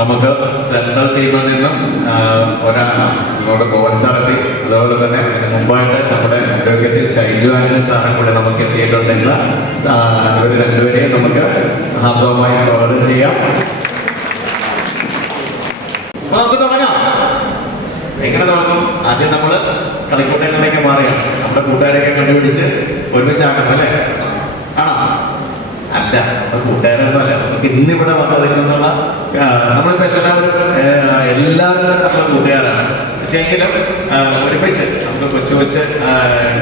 നമുക്ക് സെൻട്രൽ ടീമിൽ നിന്നും ഒരാളോട് ബോൺസ് നടത്തി, അതുപോലെ തന്നെ അതിന് മുമ്പായിട്ട് നമ്മുടെ ആരോഗ്യത്തിൽ കൈജുവാനുള്ള സ്ഥാനം കൂടെ നമുക്ക് എത്തിയിട്ടുണ്ടെങ്കിൽ ഇവർ രണ്ടുപേരെയും നമുക്ക് ഹാർദവമായി സ്വാഗതം ചെയ്യാം. നമുക്ക് തുടങ്ങാം. എങ്ങനെ തുടങ്ങും? ആദ്യം നമ്മള് കളിക്കൂട്ടങ്ങളിലേക്ക് മാറുകയാണ്. നമ്മുടെ കൂട്ടുകാരെയൊക്കെ കണ്ടുപിടിച്ച് ഒരുമിച്ചാക്കണം അല്ലേ? ആണോ? അല്ല, നമ്മുടെ കൂട്ടുകാരൊന്നും അല്ല. നമുക്ക് ഇന്നിവിടെ വന്നതിൽ നിന്നുള്ള നമ്മളിപ്പോ എല്ലാവരും നമ്മുടെ കൂട്ടുകാരാണ്. പക്ഷെ എങ്കിലും ഒരുമിച്ച് നമുക്ക് കൊച്ചു കൊച്ച്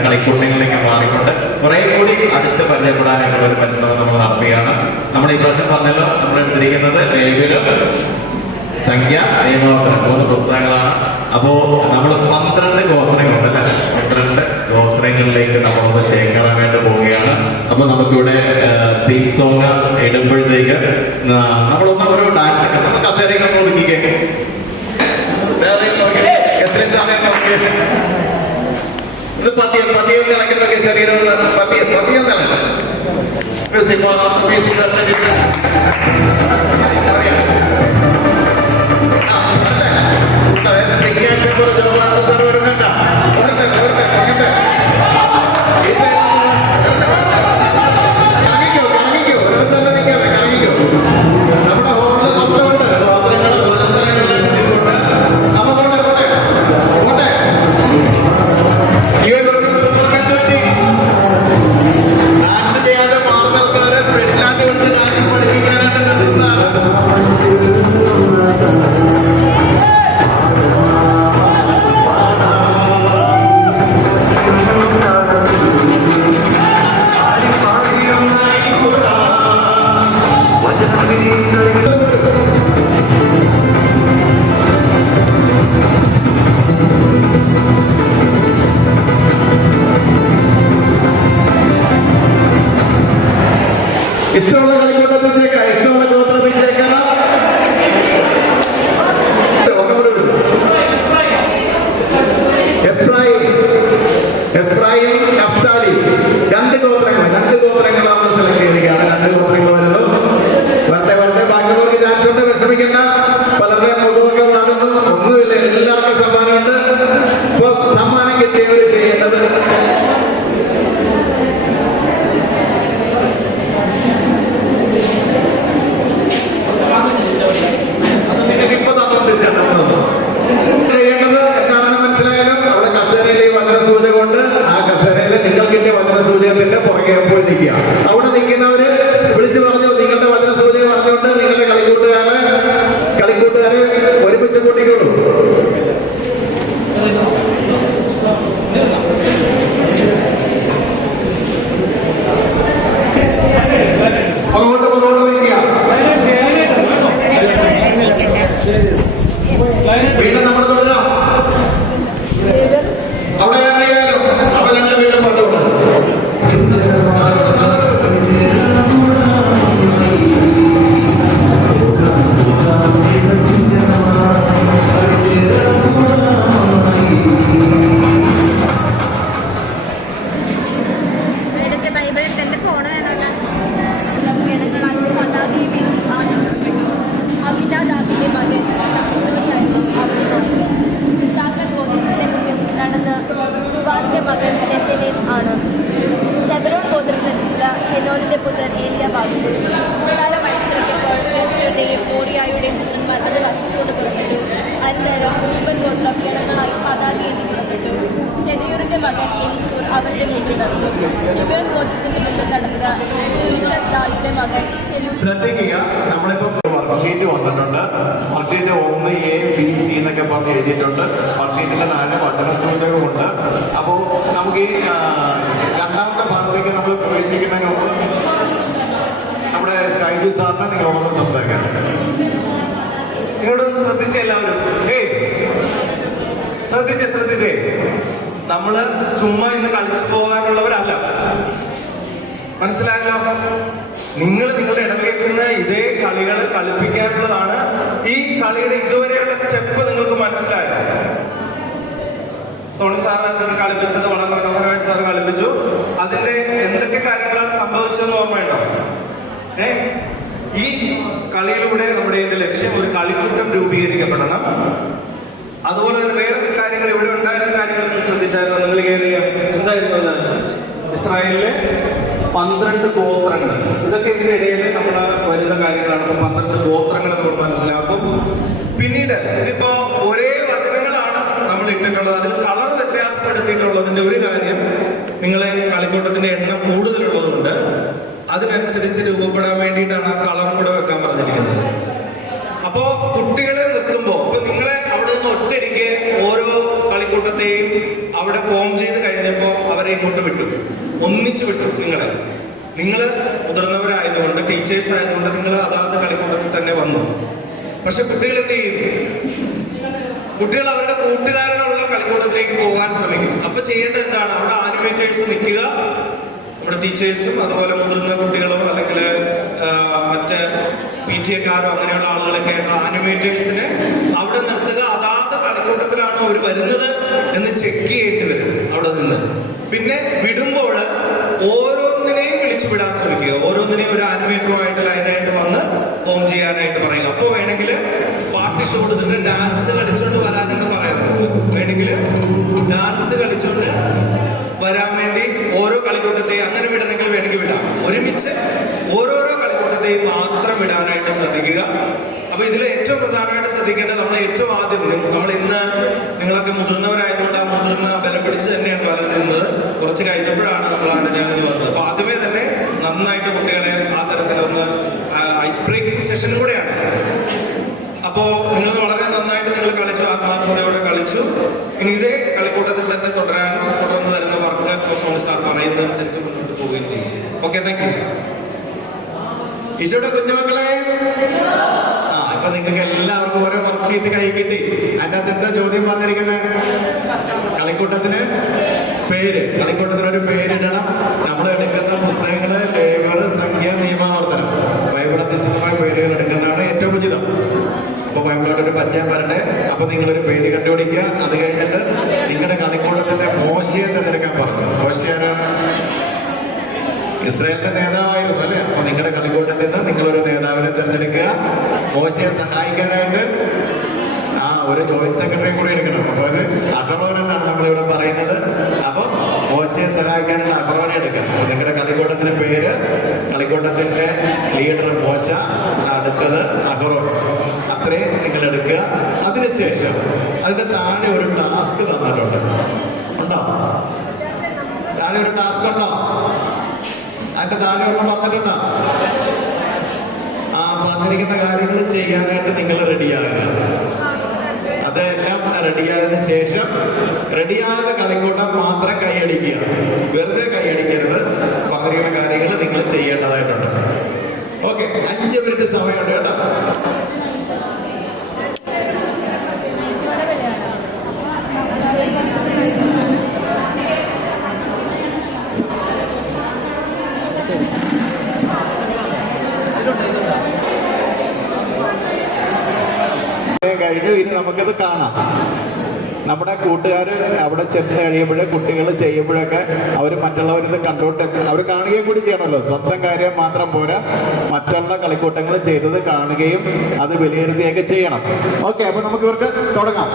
കളിക്കൂട്ടങ്ങളിലേക്ക് മാറിക്കൊണ്ട് കുറെ കൂടി അടുത്ത് പരിചയപ്പെടാനുള്ള ഒരു പരിശ്രമം നമ്മൾ നടത്തുകയാണ്. നമ്മൾ ഈ പ്രാവശ്യം പറഞ്ഞല്ലോ, നമ്മൾ എടുത്തിരിക്കുന്നത് സംഖ്യ നിയമോത്തരം 3 പുസ്തകങ്ങളാണ്. അപ്പോ നമ്മൾ 12 ഗോത്രങ്ങളുണ്ടല്ലേ, 12 ഗോത്രങ്ങളിലേക്ക് നമ്മളൊന്ന് ചേക്കേറാനായിട്ട് പോവുകയാണ്. അപ്പൊ നമുക്കിവിടെ തീം സോങ് ഇടുമ്പോഴത്തേക്ക് നമ്മളൊന്ന് ഓരോ ഡാൻസ് ഒക്കെ നമുക്ക് കസേരയൊക്കെ ഒതുക്കിക്കേ. എത്രയും സമയം നോക്കിയത് ഇത് പതിയെ കിടക്കുന്നൊക്കെ ശരീരം പതിയെ പുത്രൻ ഏലിയ ഭാഗപ്പെട്ടു. കൂടാരം അടിച്ചിറക്കിയപ്പോൾ ജ്യേഷ്ഠയുടെയും മോറിയായുടെയും പുത്രന്മാർ അത് വഹിച്ചുകൊണ്ട് പുറപ്പെട്ടു. അന്നേരം റൂബൻ ഗോത്രം ഗണങ്ങളായി പതാകയേന്തി പുറപ്പെട്ടു. ശെദേയൂരിന്റെ മകൻ എലീസൂർ അവരുടെ മുന്നിൽ നടന്നു. ശിബിയോൻ ഗോത്രത്തിന്റെ മുന്നിൽ നടക്കുക സുരിഷദ്ദായിയുടെ മകൻ ശ്രദ്ധിക്കുക. നമ്മളിപ്പോ വർക്ക്ഷീറ്റ് വന്നിട്ടുണ്ട്. വർക്ക്ഷീറ്റ് 1A, B, C എന്നൊക്കെ പറഞ്ഞ് എഴുതിയിട്ടുണ്ട്. വർക്ക്ഷീറ്റിന്റെ 4 പഠനസൂചകമുണ്ട്. അപ്പോൾ നമുക്ക് ഈ രണ്ടാമത്തെ ഭാഗത്തേക്ക് നമ്മൾ പ്രവേശിക്കുന്നതിന് മുമ്പ് നമ്മുടെ ഷൈജു സാറിനെ നിങ്ങളോടൊന്ന് സംസാരിക്കാം. നിങ്ങളോടൊന്ന് ശ്രദ്ധിച്ചേ എല്ലാവരും. ശ്രദ്ധിച്ചേ നമ്മള് ചുമ്മാ ഇന്ന് കളിച്ചു പോകാനുള്ളവരല്ല. മനസ്സിലായല്ലോ? നിങ്ങൾ നിങ്ങളുടെ ഇടവകയിൽ ചെന്ന് ഇതേ കളികൾ കളിപ്പിക്കാനുള്ളതാണ്. ഈ കളിയുടെ ഇതുവരെയുള്ള സ്റ്റെപ്പ് നിങ്ങൾക്ക് മനസ്സിലായോ? സോണി സാറിനെ കളിപ്പിച്ചത് വളരെ മനോഹരമായിട്ട് സാർ കളിപ്പിച്ചു. അതിന്റെ എന്തൊക്കെ കാര്യങ്ങളാണ് സംഭവിച്ചതെന്ന് ഓർമ്മയുണ്ടോ? ഈ കളിയിലൂടെ നമ്മുടെ ഇതിന്റെ ലക്ഷ്യം ഒരു കളിക്കൂട്ടം രൂപീകരിക്കപ്പെടണം. അതുപോലെ തന്നെ വേറെ കാര്യങ്ങൾ ഇവിടെ ഉണ്ടായിരുന്ന കാര്യങ്ങൾ നിങ്ങൾ ശ്രദ്ധിച്ചായിരുന്നു. നിങ്ങൾ കയറിയ എന്തായിരുന്നു അത്? ഇസ്രായേലിലെ 12 ഗോത്രങ്ങൾ. ഇതൊക്കെ ഇതിനിടയിൽ നമ്മൾ വരുന്ന കാര്യങ്ങളാണ്. 12 ഗോത്രങ്ങൾ നമ്മൾ മനസ്സിലാക്കും. പിന്നീട് ഇതിപ്പോ ഒരേ വചനങ്ങളാണ് നമ്മൾ ഇട്ടിട്ടുള്ളത്. അതിൽ കളർ വ്യത്യാസപ്പെടുത്തിയിട്ടുള്ളതിന്റെ ഒരു കാര്യം, നിങ്ങളെ കളിക്കൂട്ടത്തിന്റെ എണ്ണം കൂടുതലുള്ളതുകൊണ്ട് അതിനനുസരിച്ച് രൂപപ്പെടാൻ വേണ്ടിയിട്ടാണ് ആ കളർ കൂടെ വെക്കാൻ പറഞ്ഞിരിക്കുന്നത്. അപ്പോ കുട്ടികളെ നിർത്തുമ്പോ ഇപ്പൊ നിങ്ങളെ അവിടെ നിന്ന് ഒറ്റയടിക്ക് ഓരോ കളിക്കൂട്ടത്തെയും അവിടെ ഫോം ചെയ്ത് കഴിഞ്ഞപ്പോ അവരെ ഇങ്ങോട്ട് വിട്ടു, ഒന്നിച്ചു വിട്ടു. നിങ്ങള് മുതിർന്നവരായതുകൊണ്ട്, ടീച്ചേഴ്സ് ആയതുകൊണ്ട് നിങ്ങൾ അതാത് കളിക്കൂട്ടത്തിൽ തന്നെ വന്നു. പക്ഷെ കുട്ടികൾ എന്ത് ചെയ്യും? കുട്ടികൾ അവരുടെ കൂട്ടുകാരനുള്ള കളിക്കൂട്ടത്തിലേക്ക് പോകാൻ ശ്രമിക്കും. അപ്പൊ ചെയ്യേണ്ടത് എന്താണ്? അവിടെ ആനിമേറ്റേഴ്സ് നിൽക്കുക. നമ്മുടെ ടീച്ചേഴ്സും അതുപോലെ മുതിർന്ന കുട്ടികളോ അല്ലെങ്കിൽ മറ്റ് PTA-ക്കാരോ അങ്ങനെയുള്ള ആളുകളൊക്കെ ആനിമേറ്റേഴ്സിനെ അവിടെ നിർത്തുക. അതാത് കളിക്കൂട്ടത്തിലാണോ അവർ വരുന്നത് എന്ന് ചെക്ക് ചെയ്യേണ്ടി വരും അവിടെ നിന്ന്. പിന്നെ വിടുമ്പോൾ ഓരോന്നിനെയും വിളിച്ചു വിടാൻ ശ്രമിക്കുക. ഓരോന്നിനെയും ഒരു ആനിമേറ്ററുമായിട്ട് ലൈനായിട്ട് വന്ന് ഫോം ചെയ്യാനായിട്ട് പറയുക. അപ്പോൾ വേണമെങ്കിൽ പാട്ടിട്ട് കൊടുത്തിട്ട് ഡാൻസ് കളിച്ചോണ്ട് വരാനൊക്കെ പറയാറുണ്ട്. വേണമെങ്കിൽ ഡാൻസ് കളിച്ചോണ്ട് വരാൻ വേണ്ടി ഓരോ കളിക്കൂട്ടത്തെയും അങ്ങനെ വിടണമെങ്കിൽ വേണമെങ്കിൽ വിടാം. ഒരുമിച്ച് ഓരോരോ കളിക്കൂട്ടത്തെയും മാത്രം വിടാനായിട്ട് ശ്രദ്ധിക്കുക. അപ്പൊ ഇതിൽ ഏറ്റവും പ്രധാനമായിട്ട് ശ്രദ്ധിക്കേണ്ടത്, നമ്മൾ ഏറ്റവും ആദ്യം നമ്മൾ ഇന്ന് നിങ്ങളൊക്കെ മുതിർന്നവരായതുകൊണ്ട് ആ മുതിർന്ന ബലം പിടിച്ച് തന്നെയാണ് വരുന്നത്. കുറച്ച് കഴിഞ്ഞപ്പോഴാണ് നമ്മളാണ് ഞാനിത് വന്നത്. അപ്പൊ ആദ്യമേ തന്നെ നന്നായിട്ട് കുട്ടികളെ ആ തരത്തിലൊന്ന് ഐസ് ബ്രേക്കിംഗ് സെഷനും കൂടെയാണ്. അപ്പോ നിങ്ങൾ വളരെ നന്നായിട്ട് നിങ്ങൾ കളിച്ചു, ആത്മാർത്ഥതയോടെ കളിച്ചു. ഇനി ഇതേ കളിക്കൂട്ടത്തിൽ തന്നെ തുടരാനും തുടർന്ന് തരുന്ന വർക്ക് സോണി സാർ പറയുന്നതനുസരിച്ച് മുന്നോട്ട് പോവുകയും ചെയ്യും. Okay, thank you. ഈശോയുടെ കുഞ്ഞുമക്കളെ, ഇപ്പൊ നിങ്ങൾക്ക് എല്ലാവർക്കും ഓരോ വർക്ക്ഷീറ്റ് കൈ കിട്ടി. അതിന്റെ അകത്ത് എന്താ ചോദ്യം പറഞ്ഞിരിക്കുന്നത്? കളിക്കൂട്ടത്തിന് പേര്. കളിക്കൂട്ടത്തിനൊരു പേരിടണം. നമ്മൾ എടുക്കുന്ന പുസ്തകങ്ങള് ലേബർ, സംഖ്യ, നിയമാവർത്തനം, ബൈബിൾ അധിഷ്ഠിതമായ പേരുകൾ എടുക്കുന്നതാണ് ഏറ്റവും ഉചിതം. അപ്പൊ ബൈബിളോട്ടൊരു പരിചയം വരട്ടെ. അപ്പൊ നിങ്ങളൊരു പേര് കണ്ടുപിടിക്കുക. അത് കഴിഞ്ഞിട്ട് നിങ്ങളുടെ കളിക്കൂട്ടത്തിന്റെ മോശയെ തിരഞ്ഞെടുക്കാൻ പറഞ്ഞു. മോശയാരാണ്? ഇസ്രായേലിന്റെ നേതാവായിരുന്നു അല്ലെ? അപ്പൊ നിങ്ങളുടെ കളിക്കൂട്ടത്തിൽ നിന്ന് നിങ്ങളൊരു നേതാവിനെ തിരഞ്ഞെടുക്കുക. മോശയെ സഹായിക്കാനായിട്ട് ഒരു ജോയിന്റ് സെക്രട്ടറിയെ കൂടെ എടുക്കണം. അപ്പൊ അത് അഹറോൻ എന്നാണ് നമ്മളിവിടെ പറയുന്നത്. അപ്പൊ മോശയെ സഹായിക്കാനുള്ള അഹറോനെ എടുക്കാം. അപ്പൊ നിങ്ങളുടെ കളിക്കൂട്ടത്തിന്റെ പേര്, കളിക്കൂട്ടത്തിന്റെ ലീഡർ മോശ, അടുത്തത് അഹറോൻ. അത്രയും നിങ്ങൾ എടുക്കുക. അതിനുശേഷം അതിന്റെ താഴെ ഒരു ടാസ്ക് തന്നിട്ടുണ്ട്. ഉണ്ടോ? താഴെ ഒരു ടാസ്ക് ഉണ്ടോ? അതിന്റെ താഴെ ഒന്നും പറഞ്ഞിട്ടുണ്ടോ? പറഞ്ഞിരിക്കുന്ന കാര്യങ്ങൾ ചെയ്യാനായിട്ട് നിങ്ങൾ റെഡിയാകുക. അതെല്ലാം റെഡിയായതിനു ശേഷം റെഡിയാകാതെ കളിക്കൂട്ടം മാത്രം കൈയടിക്കുക. വെറുതെ കൈയടിക്കരുത്. പറഞ്ഞിരിക്കുന്ന കാര്യങ്ങൾ നിങ്ങൾ ചെയ്യേണ്ടതായിട്ടുണ്ട്. ഓക്കെ, 5 മിനിറ്റ് സമയമുണ്ട് കേട്ടോ. കഴിഞ്ഞു. ഇനി നമുക്കത് കാണാം. നമ്മുടെ കൂട്ടുകാർ അവിടെ ചെന്ന് കഴിയുമ്പോൾ, കുട്ടികൾ ചെയ്യുമ്പോഴൊക്കെ അവർ മറ്റുള്ളവരിത് കണ്ടോട്ട് അവർ കാണുകയും കൂടി ചെയ്യണമല്ലോ. സ്വന്തം കാര്യം മാത്രം പോരാ, മറ്റുള്ള കളിക്കൂട്ടങ്ങൾ ചെയ്തത് കാണുകയും അത് വിലയിരുത്തുകയൊക്കെ ചെയ്യണം. ഓക്കെ, അപ്പൊ നമുക്ക് ഇവർക്ക് തുടങ്ങാം.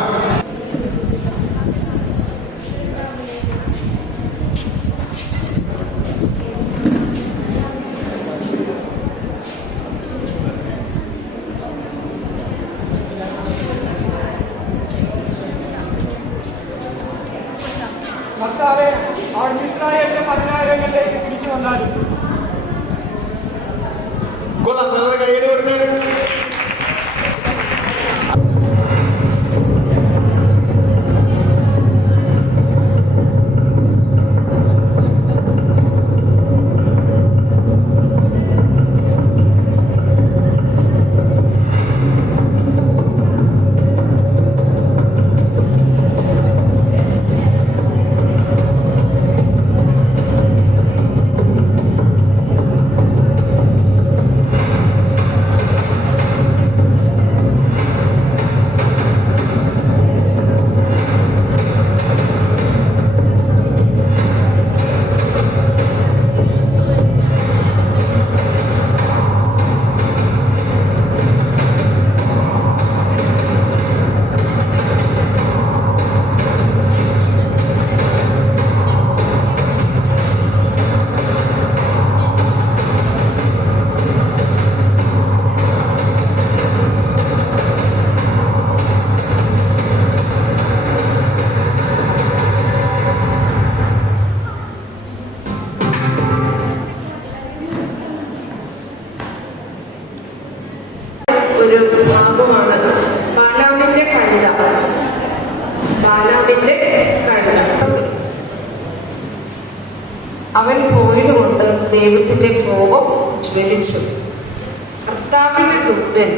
ഭാഗമാണ് ബാലാമിന്റെ കഴുത. ബാലാമിന്റെ കഴുത. അവൻ പോയതുകൊണ്ട് ദൈവത്തിന്റെ കോപം ജ്വലിച്ചു. കർത്താവിന്റെ ദൂതൻ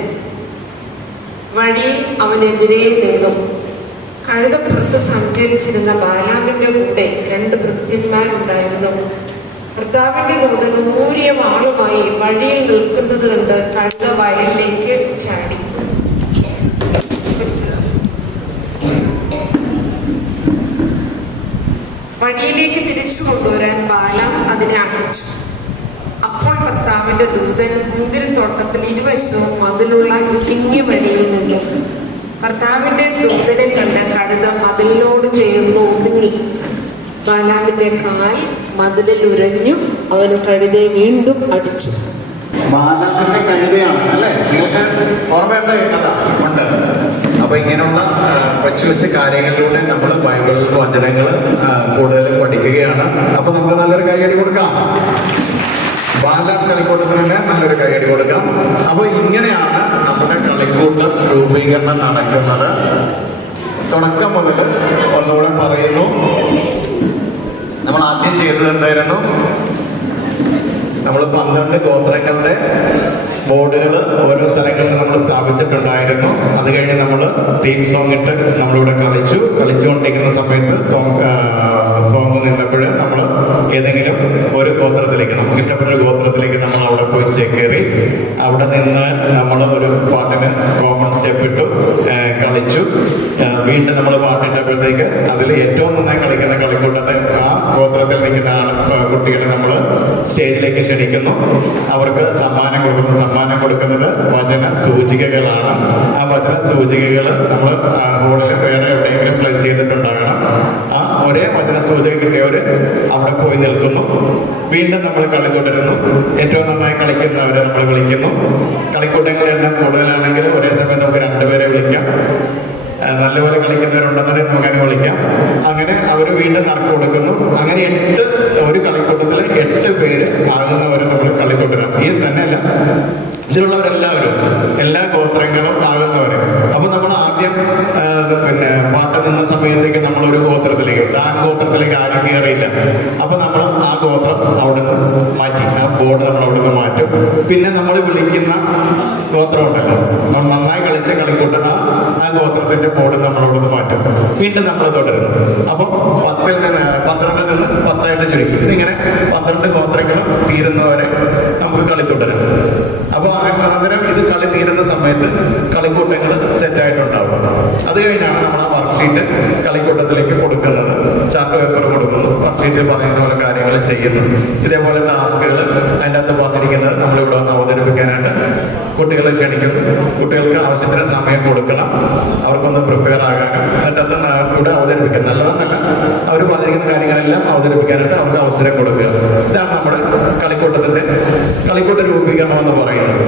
വഴിയിൽ അവനെതിരെ നിന്നു. കഴുതപ്പുറത്ത് സഞ്ചരിച്ചിരുന്ന ബാലാമിന്റെ കൂടെ 2 ഭൃത്യന്മാരുണ്ടായിരുന്നു. കർത്താവിന്റെ ദൂതൻ ഊരിയ വാളുമായി വഴിയിൽ നിൽക്കുന്നത് കണ്ട് കഴുത വയലിലേക്ക് ചാടി. വഴിയിലേക്ക് തിരിച്ചു കൊണ്ടുവരാൻ ബാലാം അതിനെ അടച്ചു. അപ്പോൾ കർത്താവിന്റെ ദൂതൻ മുന്തിരിത്തോട്ടത്തിൽ ഇരുവശവും മതിലുള്ള ഇടുങ്ങിയ വഴിയിൽ നിന്നു. കർത്താവിന്റെ ദൂതനെ കണ്ട കഴുത മതിലിനോട് ചേർന്ന് ഒതുങ്ങി. ബാലാമിന്റെ കാൽ മതിലിൽ ഉരഞ്ഞു. അവന് കഴുതയെ വീണ്ടും അടിച്ചു. ബാലാമിന്റെ കഴുതയാണ് അല്ലെ? നിങ്ങൾക്ക് ഓർമ്മയുണ്ട്? ഉണ്ട്. അപ്പൊ ഇങ്ങനെയുള്ള കൊച്ചു കൊച്ചു കാര്യങ്ങളിലൂടെ നമ്മൾ ബൈബിൾ വചനങ്ങൾ കൂടുതൽ പഠിക്കുകയാണ്. അപ്പൊ നമുക്ക് നല്ലൊരു കൈയടി കൊടുക്കാം. ബാലാം കളിക്കൂട്ടത്തിന് നല്ലൊരു കൈയടി കൊടുക്കാം. അപ്പൊ ഇങ്ങനെയാണ് നമ്മുടെ കളിക്കൂട്ട് രൂപീകരണം നടക്കുന്നത്. തുടക്കം മുതൽ ഒന്നുകൂടെ പറയുന്നു. നമ്മൾ ആദ്യം ചെയ്തത് എന്തായിരുന്നു? നമ്മൾ 12 ഗോത്രങ്ങളുടെ ബോർഡുകൾ ഓരോ സ്ഥലങ്ങളിൽ നമ്മൾ സ്ഥാപിച്ചിട്ടുണ്ടായിരുന്നു. അത് കഴിഞ്ഞ് നമ്മൾ തീം സോങ് ഇട്ട് നമ്മളിവിടെ കളിച്ചുകൊണ്ടിരിക്കുന്ന സമയത്ത് സോങ് നിന്നപ്പോൾ നമ്മൾ ഏതെങ്കിലും ഒരു ഗോത്രത്തിലേക്ക്, നമുക്ക് ഇഷ്ടപ്പെട്ട ഒരു ഗോത്രത്തിലേക്ക് നമ്മൾ അവിടെ പോയി ചേക്കേറി അവിടെ നിന്ന് നമ്മൾ ഒരു പാട്ടിന് കോമൺ സ്റ്റെപ്പ് ഇട്ടു, കളിച്ചു. വീണ്ടും നമ്മൾ പാട്ടിട്ടപ്പോഴത്തേക്ക് അതിൽ ഏറ്റവും നന്നായി കളിക്കുന്ന കളിക്കൂട്ടത്തെ ആ ഗോത്രത്തിൽ നിൽക്കുന്ന കുട്ടികളെ നമ്മൾ സ്റ്റേജിലേക്ക് ക്ഷണിക്കുന്നു. അവർക്ക് സമ്മാനം കൊടുക്കുന്നു. സമ്മാനം കൊടുക്കുന്നത് വചന സൂചികകളാണ്. ആ വചന സൂചികകൾ നമ്മൾ ഹോളിൽ വേറെ എവിടെയെങ്കിലും പ്ലേസ് ചെയ്തിട്ടുണ്ടാകണം. ആ ഒരേ വചന സൂചിക കിട്ടിയവർ അവിടെ പോയി നിൽക്കുന്നു. വീണ്ടും നമ്മൾ കളി തുടരുന്നു. ഏറ്റവും നന്നായി കളിക്കുന്നവരെ നമ്മൾ വിളിക്കുന്നു. കളിക്കൂട്ടങ്ങളുടെ എണ്ണം കൂടുതലാണെങ്കിൽ ഒരേ സമയം നമുക്ക് 2 പേരെ വിളിക്കാം. നല്ലപോലെ കളിക്കുന്നവരുണ്ടെന്നുണ്ടെങ്കിൽ നമുക്ക് അങ്ങനെ വിളിക്കാം. അങ്ങനെ അവർ വീണ്ടും നറുക്ക് കൊടുക്കുന്നു. അങ്ങനെ 8 ഒരു കളിക്കൂട്ടത്തിൽ 8 പേര് ആകുന്നവരെ നമ്മൾ കളി തുടരാം. ഈ തന്നെയല്ല, ഇതിലുള്ളവരെല്ലാവരും എല്ലാ ഗോത്രങ്ങളും ആകുന്നവര്. അപ്പൊ നമ്മൾ ആദ്യം പാട്ട് നിന്ന സമയത്തേക്ക് നമ്മളൊരു ഗോത്രത്തിലേക്ക്, ആ ഗോത്രത്തിലേക്ക് ആരും കയറിയില്ല. അപ്പൊ നമ്മൾ ആ ഗോത്രം അവിടുന്ന് മാറ്റി, ആ ബോർഡ് നമ്മൾ അവിടുന്ന് മാറ്റും. പിന്നെ നമ്മൾ വിളിക്കുന്ന ഗോത്രം ഉണ്ടല്ലോ, നമ്മൾ നന്നായി കളിച്ച കളിക്കൂട്ടം, ആ ഗോത്രത്തിന്റെ ബോർഡ് നമ്മൾ അവിടുന്ന് മാറ്റും. വീണ്ടും നമ്മൾ തുടരുന്നു. അപ്പൊ 10-ൽ നിന്ന് 12-ൽ നിന്ന് 10ആയിട്ട് ചുരുക്കി. ഇതിങ്ങനെ 12 ഗോത്രങ്ങളും തീരുന്നവരെ നമുക്ക് കളി തുടരും. അപ്പൊ അന്നേരം ഇത് കളി തീരുന്ന സമയത്ത് കളിക്കൂട്ടങ്ങൾ സെറ്റായിട്ടുണ്ടാവും. അത് കഴിഞ്ഞാണ് നമ്മൾ ആ വർക്ക്ഷീറ്റ് കളിക്കൂട്ടത്തിലേക്ക് കൊടുക്കുന്നത്. ചാർട്ട് പേപ്പർ കൊടുക്കുന്നു, വർക്ക്ഷീറ്റിൽ പറയുന്ന പോലെ കാര്യങ്ങൾ ചെയ്യുന്നു. ഇതേപോലെ ടാസ്കുകൾ അതിൻ്റെ അകത്ത് പറഞ്ഞിരിക്കുന്നത് നമ്മളിവിടെ വന്ന് അവതരിപ്പിക്കാനായിട്ട് കുട്ടികളെ ക്ഷണിക്കുന്നു. കുട്ടികൾക്ക് ആവശ്യത്തിന് സമയം കൊടുക്കണം, അവർക്കൊന്ന് പ്രിപ്പയർ ആകാനും അതിൻ്റെ അകത്ത് ഇവിടെ അവതരിപ്പിക്കാൻ നല്ലതെന്നല്ല, അവർ പറഞ്ഞിരിക്കുന്ന കാര്യങ്ങളെല്ലാം അവതരിപ്പിക്കാനായിട്ട് അവർക്ക് അവസരം കൊടുക്കുക. ഇതാണ് നമ്മുടെ കളിക്കൂട്ട രൂപീകരണം എന്ന് പറയുന്നത്.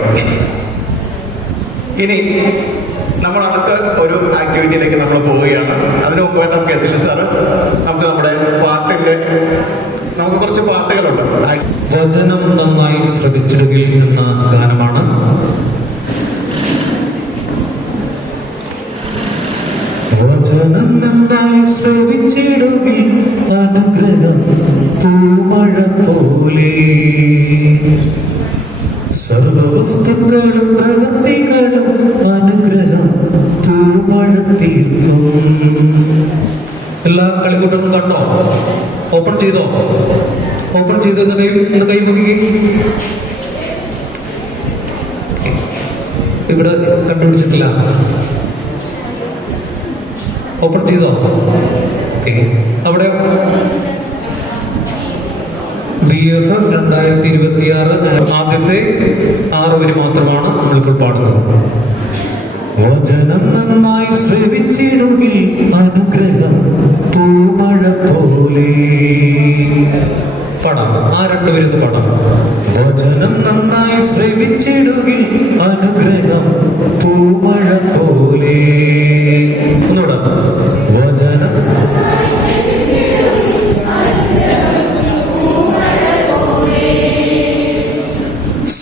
ഇനി നമ്മൾ അടുത്ത ഒരു ആക്ടിവിറ്റിയിലേക്ക് നമ്മൾ പോവുകയാണ്. അതിന് മുമ്പായിട്ട് നമുക്ക് എസ് സാറ് നമുക്ക് നമ്മുടെ നമുക്ക് കുറച്ച് പാട്ടുകളുണ്ട്. വചനം നന്നായി ശ്രദ്ധിച്ചിടുകിൽ എന്ന ഗാനമാണ്. വചനം നന്നായി ശ്രവിച്ചിടുകിൽ അനുഗ്രഹം തൂമഴ പോലെ സർവവസ്തുക്കളും പ്രവൃത്തികളും അനുഗ്രഹം തൂമഴ തീർക്കും. എല്ലാ കളിക്കൂട്ടവും കണ്ടോ? ഓപ്പൺ ചെയ്തോ? ഓപ്പൺ ചെയ്തെന്ന് കൈ മുക്കി. ഇവിടെ കണ്ടുപിടിച്ചിട്ടില്ല. ഓപ്പൺ ചെയ്തോ? അവിടെ BFF 2026 ആദ്യത്തെ 6 വരി മാത്രമാണ് നമ്മളിപ്പോൾ പാടുന്നത്. വചനം നന്നായി ശ്രവിച്ചിടുകിൽ അനുഗ്രഹം തൂമഴ പോലെ. പടം ആ 2 വരുന്ന പടം. വചനം നന്നായി ശ്രവിച്ചിടുകിൽ അനുഗ്രഹം തൂമഴ പോലെ. ഒന്നുകൂടെ. വചനം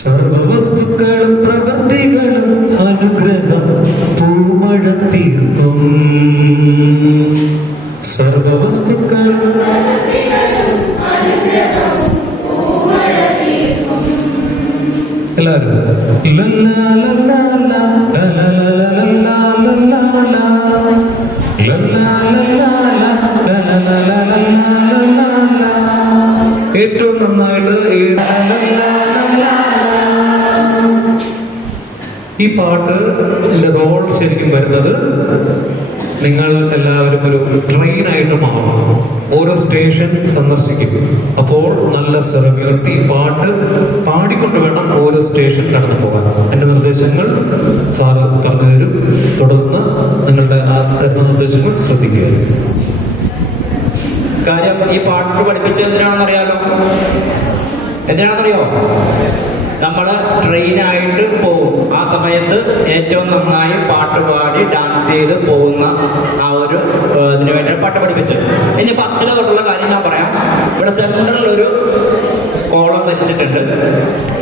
സർവവസ്തുക്കളും പ്രവൃത്തികളും അനുഗ്രഹം പൂമഴ തീർക്കും സർവവസ്തുക്കൾ എല്ലാവരും ലല്ലാ ലല്ലാ ലാ, ലല്ലാ ലല്ലാ ലല്ലാ, ലല്ലാ ലല്ലാ. ലല്ലാ ലല്ലാ ലാ, ലല്ലാ ലല്ലാ ലല്ലാ, ലല്ലാ ലാ. ഏറ്റവും നന്നായിട്ട് ഈ പാട്ട് റോൾ ശരിക്കും വരുന്നത് നിങ്ങൾ എല്ലാവരും ഒരു ട്രെയിനായിട്ട് മാറണം. ഓരോ സ്റ്റേഷൻ സന്ദർശിക്കും. അപ്പോൾ നല്ല സ്വരമുയർത്തി പാട്ട് പാടിക്കൊണ്ട് വേണം ഓരോ സ്റ്റേഷൻ കടന്നു പോകാൻ. എൻ്റെ നിർദ്ദേശങ്ങൾ സാറ് പറഞ്ഞു തരും. തുടർന്ന് നിങ്ങളുടെ ആ തരുന്ന നിർദ്ദേശങ്ങൾ ശ്രദ്ധിക്കുക. കാര്യം ഈ പാട്ട് പഠിപ്പിച്ചത് എന്തിനാണെന്നറിയാലോ? എന്തിനാണെന്നറിയോ? നമ്മൾ ട്രെയിനായിട്ട് പോകും. ആ സമയത്ത് ഏറ്റവും നന്നായി പാട്ട് പാടി ഡാൻസ് ചെയ്ത് പോകുന്ന ആ ഒരു ഇതിനു വേണ്ടി പാട്ട് പഠിപ്പിച്ചത്. ഇനി ഫസ്റ്റിന് തൊട്ടുള്ള കാര്യം ഞാൻ പറയാം. ഇവിടെ സെൻട്രൽ ഒരു കോളം വരച്ചിട്ടുണ്ട്,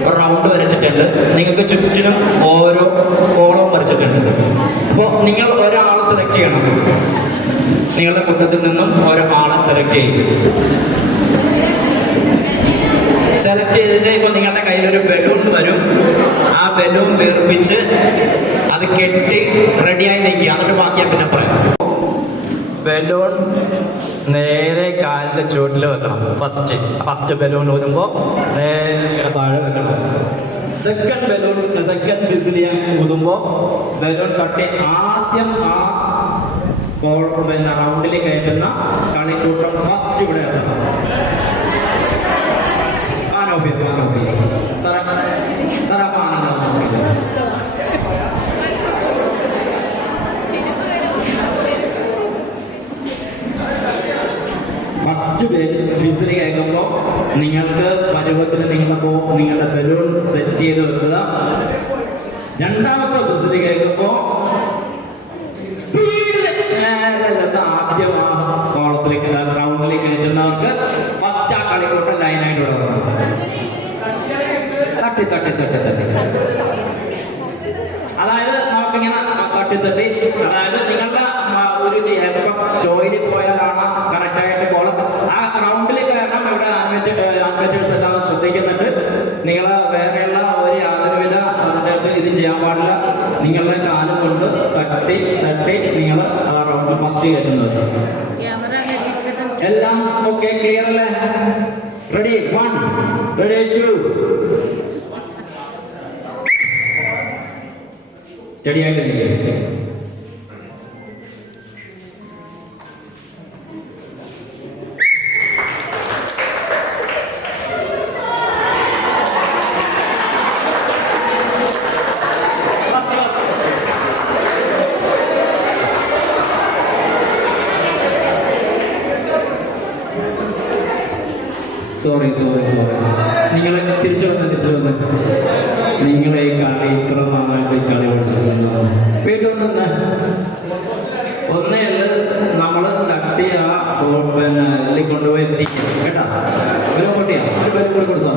ഒരു റൗണ്ട് വരച്ചിട്ടുണ്ട്. നിങ്ങൾക്ക് ചുറ്റിനും ഓരോ കോളവും വരച്ചിട്ടുണ്ട്. അപ്പോൾ നിങ്ങൾ ഒരാളെ സെലക്ട് ചെയ്യണം. നിങ്ങളുടെ കൂട്ടത്തിൽ നിന്നും ഒരാളെ സെലക്ട് ചെയ്യും. സെലക്ട് ചെയ്തിട്ട് ഇപ്പൊ നിങ്ങളുടെ കയ്യിലൊരു ബലൂൺ വരും. ആ ബലൂൺ വീർപ്പിച്ച് അത് കെട്ടി റെഡിയായി നിൽക്കുക. എന്നിട്ട് ബാക്കി പിന്നെ പറയാം. ബലൂൺ നേരെ കാലിന്റെ ചുവട്ടിൽ വെക്കണം. ഫസ്റ്റ് ബലൂൺ ഊതുമ്പോ നേരെ താഴെ വെക്കണം. സെക്കൻഡ് ഫിസിൽ ഊതുമ്പോ ബലൂൺ തട്ടി ആദ്യം ആ റൗണ്ടിൽ കയറ്റുന്ന കളിക്കൂട്ടം ഫസ്റ്റ് ഇവിടെ വെക്കണം. ഫസ്റ്റ് ഫിസിൽ കേൾക്കുമ്പോൾ നിങ്ങൾക്ക് പരുവത്തിന് നിങ്ങളുടെ ബലൂൺ സെറ്റ് ചെയ്ത് വെക്കുക. രണ്ടാമത്തെ ഫിസിൽ കേൾക്കുമ്പോൾ ആദ്യം ആ കോളത്തിലേക്ക് റൗണ്ടിലേക്ക് കയറ്റുന്നവർക്ക് ഫസ്റ്റ് ആ കളിക്കൂട്ടം ലൈനായിട്ട് വിടണം. തട്ടി തട്ടി തട്ടി തട്ടി അതായത് നമുക്കിങ്ങനെ തട്ടി അതായത് നിങ്ങളുടെ ഒരു ഷോയിൽ പോയാലാണ് കറക്റ്റായിട്ട് കോളം ആ റൗണ്ടിൽ കയറണം. ഇവിടെ ആൻവേറ്റേഴ്സ് എല്ലാം ശ്രദ്ധിക്കുന്നുണ്ട്. നിങ്ങൾ വേറെയുള്ള ഒരു യാതൊരുവിധ അതിൻ്റെ ഇത് ചെയ്യാൻ പാടില്ല. നിങ്ങളുടെ കാലം കൊണ്ട് തട്ടി തട്ടി നിങ്ങൾ ആ റൗണ്ട് ഫസ്റ്റ് കയറ്റുന്നത്. എല്ലാം ഓക്കെ, ക്ലിയർ അല്ലേ? റെഡി 1 റെഡി 2 സ്റ്റഡി ആയിട്ട് സോറി നിങ്ങൾ തിരിച്ചു വന്ന് നിങ്ങളെ ഈ കളി ഇത്ര നന്നായിട്ട് ഈ കളി പഠിച്ചിട്ടുണ്ടോ? വീട്ടൊന്നെ ഒന്നേല് നമ്മൾ തട്ടി ആ പിന്നെ കൊണ്ടുപോയി എത്തിക്കണം കേട്ടാ. ഒരു പൊട്ടിയാ ഒരു പേര് കൊടുത്തു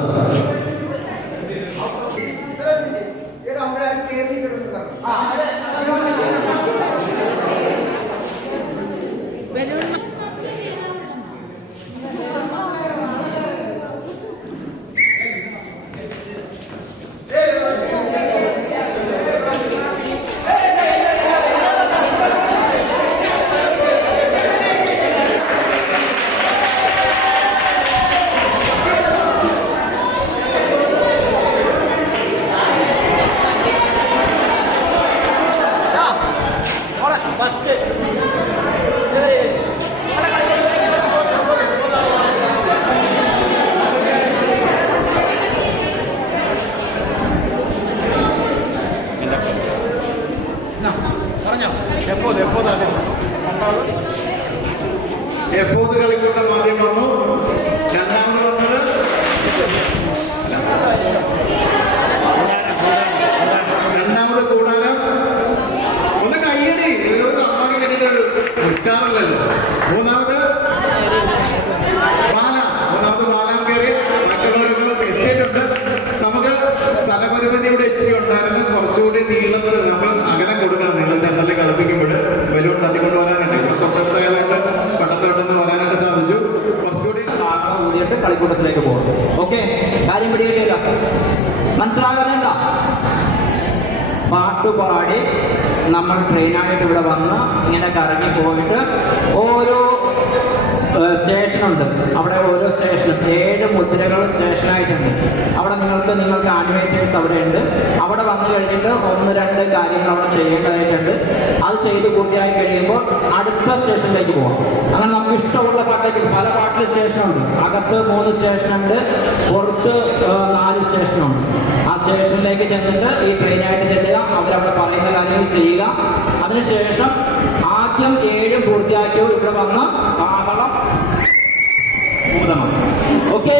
എഫോത് കളിക്കൂട്ടം ആദ്യം വന്നു. രണ്ടാമത് വന്നത് രണ്ടാമത് കൂടാരം. ഒന്ന് കയ്യടി, അമ്മക്ക് കണ്ടിട്ടൊരു നിൽക്കാറില്ലല്ലോ. മൂന്നാമത് പാലാം കയറി മറ്റുള്ളവർക്ക് എത്തിയിട്ടുണ്ട്. നമുക്ക് സ്ഥലപരിമിതി ഇവിടെ എത്തി ഉണ്ടായിരുന്നു. കുറച്ചുകൂടി നീളത്തിൽ നമ്മൾ അകലം കൊടുക്കണം. നിങ്ങൾ സെന്ററിൽ കളിപ്പിക്കും. പാട്ടുപാടി നമ്മൾ ട്രെയിനായിട്ട് ഇവിടെ വന്ന് ഇങ്ങനെ കറങ്ങി പോയിട്ട് ഓരോ സ്റ്റേഷനുണ്ട്. അവിടെ ഓരോ സ്റ്റേഷനും 7 മുദ്രകൾ സ്റ്റേഷനായിട്ടുണ്ട്. അവിടെ നിങ്ങൾക്ക് ആനിമേറ്റേഴ്സ് അവിടെ ഉണ്ട്. അവിടെ വന്നു കഴിഞ്ഞിട്ട് 1-2 കാര്യങ്ങൾ അവിടെ ചെയ്യേണ്ടതായിട്ടുണ്ട്. അത് ചെയ്ത് പൂർത്തിയായി കഴിയുമ്പോൾ അടുത്ത സ്റ്റേഷനിലേക്ക് പോകാം. അങ്ങനെ നമുക്ക് ഇഷ്ടമുള്ള പാട്ടേക്ക് പല പാട്ടിൽ സ്റ്റേഷനുണ്ട്. അകത്ത് 3 സ്റ്റേഷനുണ്ട്, പുറത്ത് 4 സ്റ്റേഷനുണ്ട്. ആ സ്റ്റേഷനിലേക്ക് ചെന്നിട്ട് ഈ ട്രെയിനായിട്ട് ചെല്ലുക, അവരവിടെ പറയുന്ന കാര്യങ്ങൾ ചെയ്യുക. അതിനുശേഷം ആദ്യം 7 പൂർത്തിയാക്കിയോ ഇവിടെ വന്ന് കാഹളം ഊതണം. ഓക്കെ,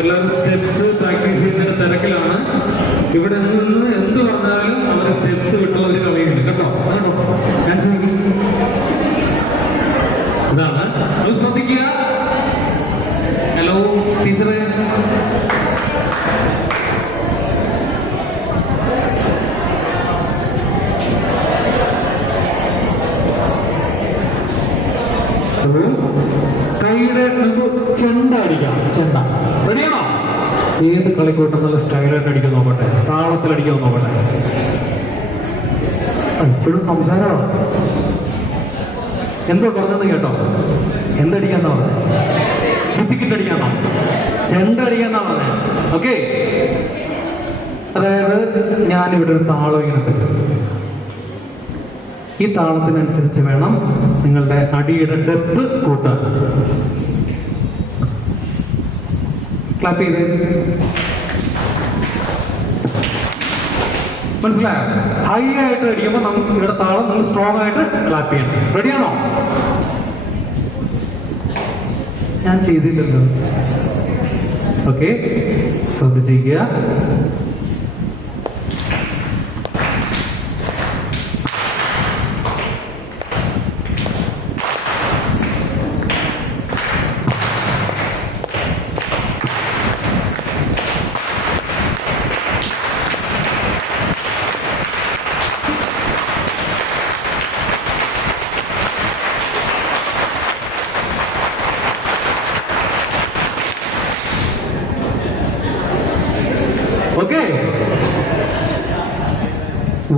എല്ലാവരും സ്റ്റെപ്സ് പ്രാക്ടീസ് ചെയ്യുന്നതിന് തിരക്കിലാണ്. ഇവിടെ നിന്ന് എന്ത് പറഞ്ഞാലും അവരെ സ്റ്റെപ്സ് വിട്ടുള്ള ഒരു കളിയുണ്ട് കേട്ടോ. ഇതാണ് അത് ശ്രദ്ധിക്കുക. ഹലോ ടീച്ചറെ, കൈയുടെ നമുക്ക് ചെണ്ട അടിക്കാം. ചെണ്ട റെഡിയാണോ? ഏത് കളിക്കൂട്ടം നല്ല സ്റ്റൈലായിട്ട് അടിക്കാൻ നോക്കട്ടെ, താളത്തിലടിക്കാൻ നോക്കട്ടെ. ഇപ്പോഴും സംസാരമാണ്. എന്തോ പറഞ്ഞെന്ന് കേട്ടോ? എന്തടിക്കാന്നാ പറഞ്ഞത്? ഭിത്തിക്കിട്ട് അടിക്കാന്നോ? ചെണ്ട അടിക്കാന്നാ പറഞ്ഞത്. ഓക്കെ, അതായത് ഞാനിവിടെ ഒരു താളം ഇങ്ങനെ തരും. ഈ താളത്തിനനുസരിച്ച് വേണം നിങ്ങളുടെ അടിയുടെ ഡെപ്ത് കൂട്ടാൻ. ക്ലാപ്പ് ചെയ്ത് മനസ്സിലായോ? ഹൈ ആയിട്ട് അടിക്കുമ്പോൾ നമുക്ക് ഇവിടെ താളം നമ്മൾ സ്ട്രോങ് ആയിട്ട് ക്ലാപ്പ് ചെയ്യണം. റെഡിയാണോ? ഞാൻ ചെയ്തില്ലല്ലോ. ഓക്കെ, ശ്രദ്ധിച്ചിരിക്കുക. ഓക്കെ,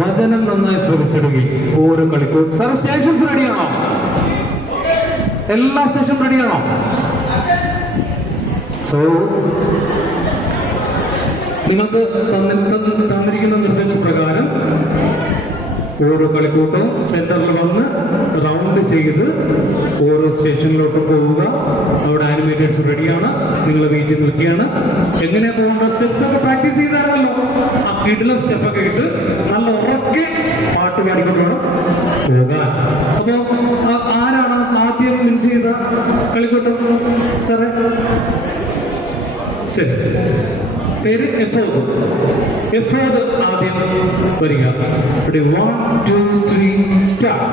വചനം നന്നായി ശ്രമിച്ചിടുകയും ഓരോ കളിക്കും. സാർ സ്റ്റേഷൻസ് റെഡിയാണോ? എല്ലാ സ്റ്റേഷനും റെഡിയാണോ? സോ നിങ്ങൾക്ക് തന്നിരിക്കുന്ന നിർദ്ദേശപ്രകാരം ഓരോ കളിക്കൂട്ടവും സെന്ററിൽ വന്ന് റൗണ്ട് ചെയ്ത് ഓരോ സ്റ്റേഷനിലോട്ട് പോവുക. അവിടെ ആനിമേറ്റേഴ്സ് റെഡിയാണ്, നിങ്ങൾ വെയിറ്റ് നിൽക്കുകയാണ്. എങ്ങനെയാ പോകേണ്ട സ്റ്റെപ്സ് ഒക്കെ പ്രാക്ടീസ് ചെയ്തായിരുന്നല്ലോ. ആ കിടിലം സ്റ്റെപ്പൊക്കെ ഇട്ട് നല്ല ഉറക്കെ പാട്ട് പാടിക്കൊണ്ട് വേണം പോകാൻ. അപ്പൊ ആരാണ് ആദ്യം വിൻ ചെയ്ത കളിക്കൂട്ടം? സാറേ, ശരി, പേര് എഫോദ് ആദ്യം വരിക. 1, 2, 3 സ്റ്റാർട്ട്.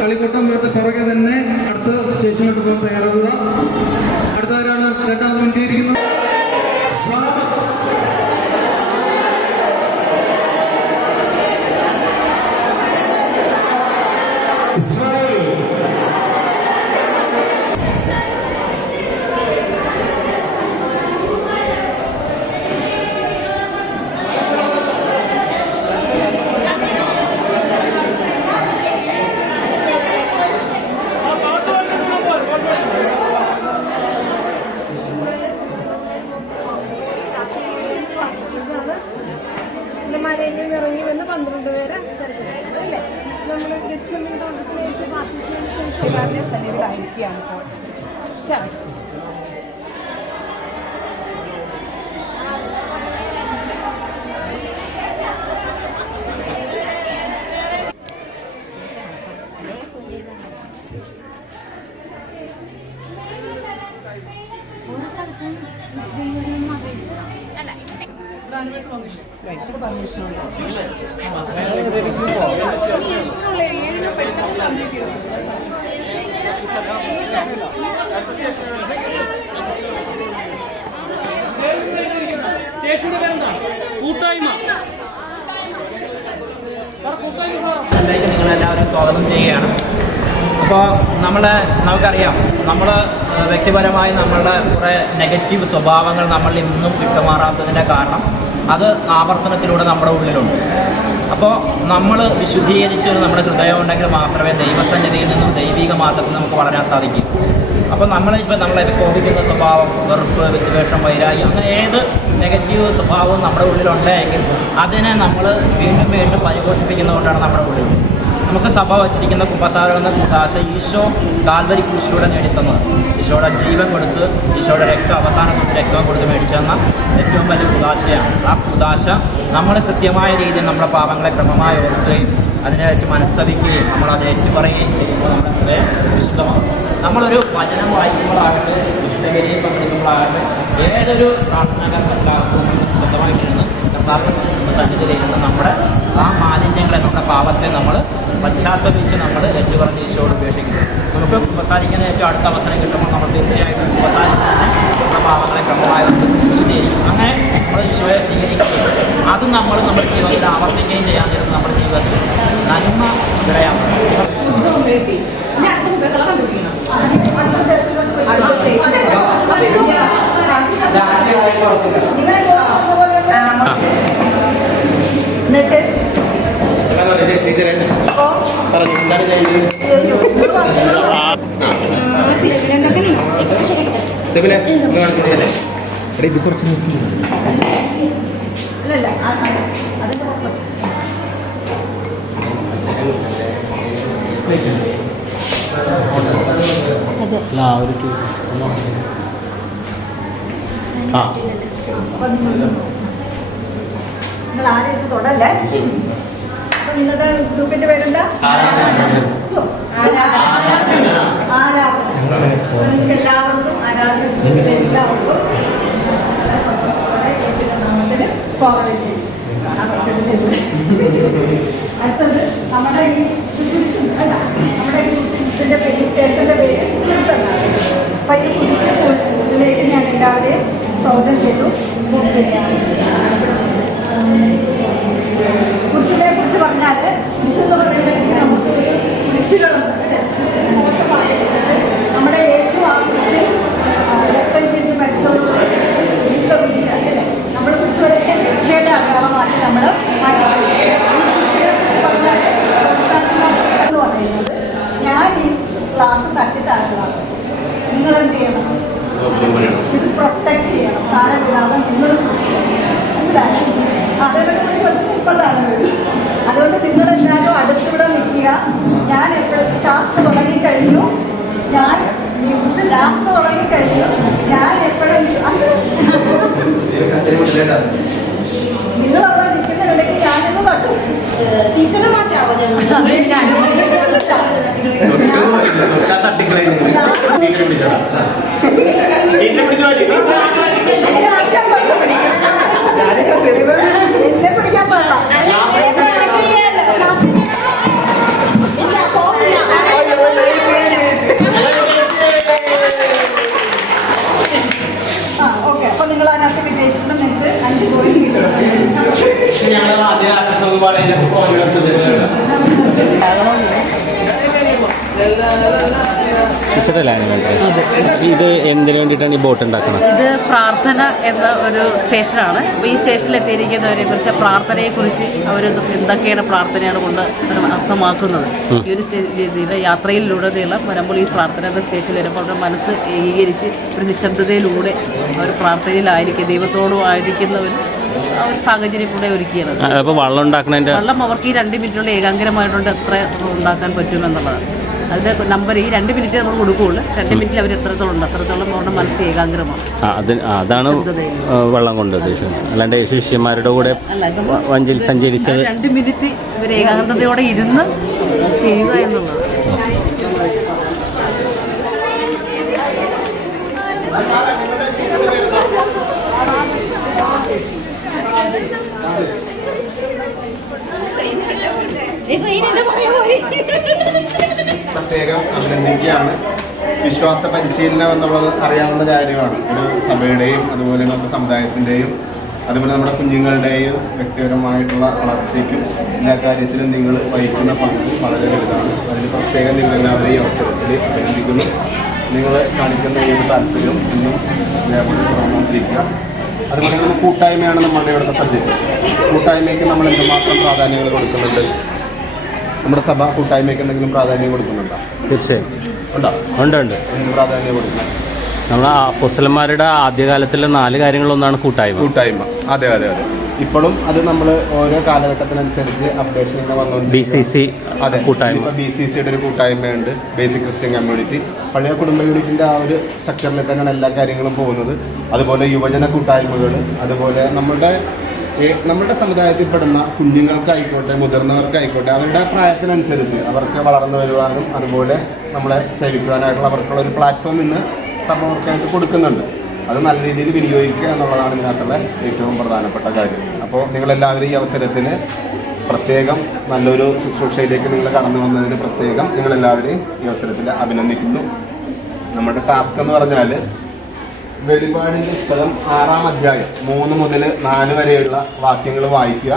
കളിക്കൂട്ടം പുറകെ തന്നെ അടുത്ത സ്റ്റേഷനിലോട്ട് പോകാൻ തയ്യാറാവുക. അടുത്തവരാണ് രണ്ടാമത് മുൻകേരിക്കുന്നത്. ഇറങ്ങി വന്ന് 12 പേരെ തിരഞ്ഞെടുക്കുന്നത് അല്ലേ? നമ്മൾ സന്നിധിയിലായിരിക്കുകയാണ് ഇപ്പോൾ. സ്റ്റാർട്ട്. ഇഷ്ടമുള്ള 7 പെട്ടെന്ന് കംപ്ലീറ്റ് ചെയ്യും. കൂട്ടായ്മ അതിലേക്ക് നിങ്ങളെല്ലാവരും സ്വാഗതം ചെയ്യുകയാണ്. അപ്പോൾ നമുക്കറിയാം, നമ്മൾ വ്യക്തിപരമായി നമ്മളുടെ കുറേ നെഗറ്റീവ് സ്വഭാവങ്ങൾ നമ്മളിൽ ഇന്നും വിട്ടുമാറാത്തതിൻ്റെ കാരണം അത് ആവർത്തനത്തിലൂടെ നമ്മുടെ ഉള്ളിലുണ്ട്. അപ്പോൾ നമ്മൾ വിശുദ്ധീകരിച്ച് നമ്മുടെ ഹൃദയം ഉണ്ടെങ്കിൽ മാത്രമേ ദൈവസന്നിധിയിൽ നിന്നും ദൈവിക മാർഗത്തിൽ നമുക്ക് വളരാൻ സാധിക്കൂ. അപ്പോൾ നമ്മളെ കോപിക്കുന്ന സ്വഭാവം, വെറുപ്പ്, വിദ്വേഷം, വൈരാഗ്യം, അങ്ങനെ ഏത് നെഗറ്റീവ് സ്വഭാവവും നമ്മുടെ ഉള്ളിലുണ്ടെങ്കിൽ അതിനെ നമ്മൾ വീണ്ടും വീണ്ടും പരിപോഷിപ്പിക്കുന്നതുകൊണ്ടാണ് നമ്മുടെ ഉള്ളിൽ. നമുക്ക് സഭ വച്ചിരിക്കുന്ന കുമ്പസാരം എന്ന കുദാശ ഈശോ കാൽവരി ക്രൂശിലൂടെ നേടിത്തന്നത്, ഈശോയുടെ ജീവൻ കൊടുത്ത്, ഈശോയുടെ അവസാനം കൊണ്ട് രക്തം കൊടുത്ത് മേടിച്ചെന്ന ഏറ്റവും വലിയ കുദാശയാണ്. ആ കുദാശ നമ്മൾ കൃത്യമായ രീതിയിൽ നമ്മുടെ പാപങ്ങളെ ക്രമമായി ഓർക്കുകയും അതിനെ വെച്ച് മനസ്സറിക്കുകയും നമ്മളത് ഏറ്റുപറയുകയും ചെയ്യുമ്പോൾ നമ്മുടെ ഹൃദയം വിശുദ്ധമാകും. നമ്മളൊരു വചനം വായിക്കുമ്പോഴാകട്ടെ, വിശുദ്ധഗതിയിൽ പങ്കെടുക്കുമ്പോഴാകട്ടെ, ഏതൊരു പ്രാർത്ഥനാകർമ്മത്തിലാകത്തും സ്വന്തമായിട്ടിരുന്ന് കർത്താവിന്റെ സന്നിധിയിലിരുന്ന് നമ്മുടെ ആ മാലിന്യങ്ങളെ, നമ്മുടെ പാപത്തെ നമ്മൾ പശ്ചാത്തപിച്ച് നമ്മൾ ഏറ്റുപറഞ്ഞ് ഈശോയോട് ഉപേക്ഷിക്കുന്നു. നമുക്ക് ഉപസാരിക്കുന്ന ഏറ്റവും അടുത്ത അവസരം കിട്ടുമ്പോൾ നമ്മൾ തീർച്ചയായിട്ടും ഉപസാരിച്ച് തന്നെ നമ്മുടെ പാപങ്ങളെ ക്രമമായി വിശുദ്ധീകരിക്കും. അങ്ങനെ നമ്മൾ ഈശോയെ സ്വീകരിക്കുകയും അത് നമ്മുടെ ജീവിതത്തിൽ ആവർത്തിക്കുകയും ചെയ്യാൻ തരുന്ന നമ്മുടെ ജീവിതത്തിൽ നന്മ വിളയാൻ ഇത് കുറച്ച് നോക്കി നിങ്ങൾ ആരെയും തൊടല്ലേ. അപ്പൊ നിങ്ങളുടെ ഗ്രൂപ്പിന്റെ പേരെന്താ? ആരാധന. നിങ്ങൾക്ക് എല്ലാവർക്കും ആരാധന ഗ്രൂപ്പിലെ എല്ലാവർക്കും നല്ല സന്തോഷത്തോടെ യേശുവിന്റെ നാമത്തിൽ സ്വാഗതം ചെയ്യും. അടുത്തത് നമ്മുടെ ഈ കുരിശ് അല്ല, നമ്മുടെ ഇതിന്റെ സ്റ്റേഷന്റെ പേര് കുരിശെന്നാണ്. അപ്പൊ ഈ കുരിശ് ഇതിലേക്ക് ഞാൻ എല്ലാവരെയും സ്വാഗതം ചെയ്തു. കുരിശിനെ കുറിച്ച് പറഞ്ഞാല് കുരിശ് എന്ന് പറയുമ്പോഴത്തേക്ക് നമുക്ക് കുരിശുകളുണ്ട് അല്ലെ, മോശമായ നമ്മുടെ യേശു ആ കുരിശിൽ രക്തം ചെയ്ത് മരിച്ചവരോട് വിശുദ്ധ കുരിശ് അല്ലെ, നമ്മൾ കുരിശ് വരെ രക്ഷയുടെ അടയാളമാക്കി നമ്മൾ മാറ്റിക്കഴിഞ്ഞു. എന്ന് പറയുന്നത് ഞാൻ ഈ ക്ലാസ് തട്ടിത്താഴമാണ്. നിങ്ങൾ എന്ത് ചെയ്യണം? ഇത് പ്രൊട്ടക്ട് ചെയ്യണം. താഴെ വിടാതെ നിങ്ങൾ സൂക്ഷിക്കണം. മനസ്സിലായി? അതെല്ലാം കൂടി കുറച്ച് 30 വരും. അതുകൊണ്ട് നിങ്ങൾ എല്ലാവരും അടുത്തിവിടെ നിൽക്കുക. ഞാൻ എപ്പോഴും ടാസ്ക് തുടങ്ങിക്കഴിഞ്ഞു. ഞാൻ എപ്പോഴും നിങ്ങളവിടെ നിൽക്കുന്നില്ലെങ്കിൽ ഞാനിന്ന് കണ്ടു ടീച്ചറ് മാറ്റാവോ? എന്നെ പിടിക്കാൻ പാടില്ല. ഓക്കെ, അപ്പൊ നിങ്ങൾ അതിനകത്ത് വിജയിച്ചിട്ട് നിങ്ങൾക്ക് 5 പോയിന്റ് കിട്ടും. ഇത് എന്തിനു വേണ്ടിയിട്ടാണ് ഈ ബോട്ട് ഉണ്ടാക്കുന്നത്? ഇത് പ്രാർത്ഥന എന്ന ഒരു സ്റ്റേഷനാണ്. അപ്പോൾ ഈ സ്റ്റേഷനിൽ എത്തിയിരിക്കുന്നവരെ കുറിച്ച് പ്രാർത്ഥനയെക്കുറിച്ച് അവർ എന്തൊക്കെയാണ് പ്രാർത്ഥനയാണ് കൊണ്ട് അർത്ഥമാക്കുന്നത്. ഈ ഒരു യാത്രയിലുടനീളം വരുമ്പോൾ ഈ പ്രാർത്ഥന എന്ന സ്റ്റേഷനിൽ വരുമ്പോൾ അവരുടെ മനസ്സ് ഏകീകരിച്ച് ഒരു നിശബ്ദതയിലൂടെ അവർ പ്രാർത്ഥനയിലായിരിക്കും, ദൈവത്തോടും ആയിരിക്കുന്ന ഒരു സാഹചര്യം കൂടെ ഒരുക്കിയാണ്. അപ്പോൾ വെള്ളം അവർക്ക് ഈ 2 മിനിറ്റുള്ള ഏകാഗ്രമായിട്ടുണ്ട് എത്ര ഉണ്ടാക്കാൻ പറ്റുമെന്നുള്ളതാണ്. അതിൻ്റെ നമ്പർ ഈ 2 മിനിറ്റ് നമ്മൾ കൊടുക്കുകയുള്ളൂ. 2 മിനിറ്റിൽ അവർ എത്രത്തോളം ഉണ്ട്, അത്രത്തോളം അവരുടെ മനസ്സ് ഏകാഗ്രമാണ്. അതാണ് വെള്ളം കൊണ്ട് ഉദ്ദേശിച്ചത്. അല്ലാണ്ട് ശിഷ്യന്മാരുടെ കൂടെ വഞ്ചിയിൽ സഞ്ചരിച്ച് 2 മിനിറ്റ് ഇവർ ഏകാഗ്രതയോടെ ഇരുന്ന് ചെയ്യുക എന്നുള്ളത്. പ്രത്യേകം അഭിനന്ദിക്കുകയാണ്. വിശ്വാസ പരിശീലനം എന്നുള്ളത് അറിയാവുന്ന കാര്യമാണ്. ഒരു സഭയുടെയും അതുപോലെ നമ്മുടെ സമുദായത്തിൻ്റെയും അതുപോലെ നമ്മുടെ കുഞ്ഞുങ്ങളുടെയും വ്യക്തിപരമായിട്ടുള്ള വളർച്ചയ്ക്കും എല്ലാ കാര്യത്തിലും നിങ്ങൾ വഹിക്കുന്ന പങ്ക് വളരെ വലുതാണ്. അതിന് പ്രത്യേകം നിങ്ങളെല്ലാവരെയും അവസരത്തിൽ അഭിനന്ദിക്കുന്നു. നിങ്ങൾ കാണിക്കുന്ന ഈ ഒരു താല്പര്യം ഇന്നും ഇതേപോലെ തുടർന്നുകൊണ്ടിരിക്കുക. അതുപോലെ നമ്മൾ കൂട്ടായ്മയാണ് നമ്മളുടെ ഇവിടുത്തെ സബ്ജക്റ്റ്. കൂട്ടായ്മയ്ക്ക് നമ്മൾ എന്തുമാത്രം പ്രാധാന്യങ്ങൾ കൊടുക്കുന്നുണ്ട്? നമ്മുടെ സഭ കൂട്ടായ്മയ്ക്ക് എന്തെങ്കിലും പ്രാധാന്യം കൊടുക്കുന്നുണ്ടോ? തീർച്ചയായും ഉണ്ടോ? ഉണ്ട്. എന്ത് പ്രാധാന്യം കൊടുക്കുന്നത്? നമ്മൾ അപ്പോസ്തലന്മാരുടെ ആദ്യകാലത്തിലെ 4 കാര്യങ്ങളൊന്നാണ് കൂട്ടായ്മ. അതെ. ഇപ്പോഴും അത് നമ്മൾ ഓരോ കാലഘട്ടത്തിനനുസരിച്ച് അപ്ഡേഷൻ ഇങ്ങനെ വന്നുകൊണ്ട് BCC കൂട്ടായ്മ. ഇപ്പോൾ BCCയുടെ ഒരു കൂട്ടായ്മയുണ്ട്, ബേസിക് ക്രിസ്ത്യൻ കമ്മ്യൂണിറ്റി. പഴയ കുടുംബ യൂണിറ്റിൻ്റെ ആ ഒരു സ്ട്രക്ചറിൽ തന്നെയാണ് എല്ലാ കാര്യങ്ങളും പോകുന്നത്. അതുപോലെ യുവജന കൂട്ടായ്മകൾ, അതുപോലെ നമ്മുടെ സമുദായത്തിൽപ്പെടുന്ന കുഞ്ഞുങ്ങൾക്കായിക്കോട്ടെ മുതിർന്നവർക്കായിക്കോട്ടെ അവരുടെ പ്രായത്തിനനുസരിച്ച് അവർക്ക് വളർന്നു വരുവാനും അതുപോലെ നമ്മളെ സേവിക്കുവാനായിട്ടുള്ള അവർക്കുള്ള ഒരു പ്ലാറ്റ്ഫോം ഇന്ന് സമൂഹക്കായിട്ട് കൊടുക്കുന്നുണ്ട്. അത് നല്ല രീതിയിൽ വിനിയോഗിക്കുക എന്നുള്ളതാണ് ഇതിനകത്തുള്ള ഏറ്റവും പ്രധാനപ്പെട്ട കാര്യം. അപ്പോൾ നിങ്ങളെല്ലാവരും ഈ അവസരത്തിന് പ്രത്യേകം നല്ലൊരു ശുശ്രൂഷയിലേക്ക് നിങ്ങൾ കടന്നു വന്നതിന് പ്രത്യേകം നിങ്ങളെല്ലാവരെയും ഈ അവസരത്തിൽ അഭിനന്ദിക്കുന്നു. നമ്മുടെ ടാസ്ക് എന്ന് പറഞ്ഞാൽ വെളിപാടിൻ്റെ പുസ്തകം 6-ാം അധ്യായം 3 മുതൽ 4 വരെയുള്ള വാക്യങ്ങൾ വായിക്കുക.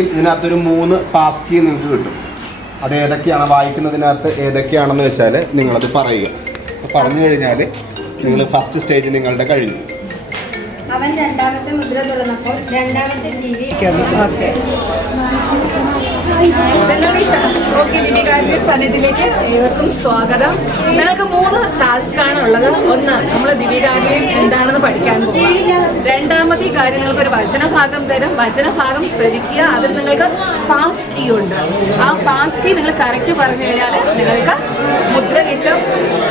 ഇതിനകത്തൊരു 3 പാസ് കീ നിങ്ങൾക്ക് കിട്ടും. അത് ഏതൊക്കെയാണ് വായിക്കുന്നതിനകത്ത് ഏതൊക്കെയാണെന്ന് വെച്ചാൽ നിങ്ങളത് പറയുക. പറഞ്ഞു കഴിഞ്ഞാൽ നിങ്ങൾ ഫസ്റ്റ് സ്റ്റേജ് നിങ്ങളുടെ കഴിഞ്ഞു. അവൻ രണ്ടാമത്തെ മുദ്ര തുറന്നപ്പോൾ രണ്ടാമത്തെ ജീവി ദിവ്യകാരുണ്യ സന്നിധിയിലേക്ക് ഏവർക്കും സ്വാഗതം. നിങ്ങൾക്ക് 3 ടാസ്കാണ് ഉള്ളത്. ഒന്ന്, നമ്മൾ ദിവ്യകാരുണ്യം എന്താണെന്ന് പഠിക്കാൻ പോകുക. രണ്ടാമത്തെ കാര്യം നിങ്ങൾക്ക് ഒരു വചനഭാഗം തരും. വചനഭാഗം ശ്രദ്ധിക്കുക. അതിൽ നിങ്ങൾക്ക് പാസ് കീ ഉണ്ട്. ആ പാസ് കീ നിങ്ങൾ കറക്റ്റ് പറഞ്ഞു കഴിഞ്ഞാൽ നിങ്ങൾക്ക് മുദ്ര കിട്ടും.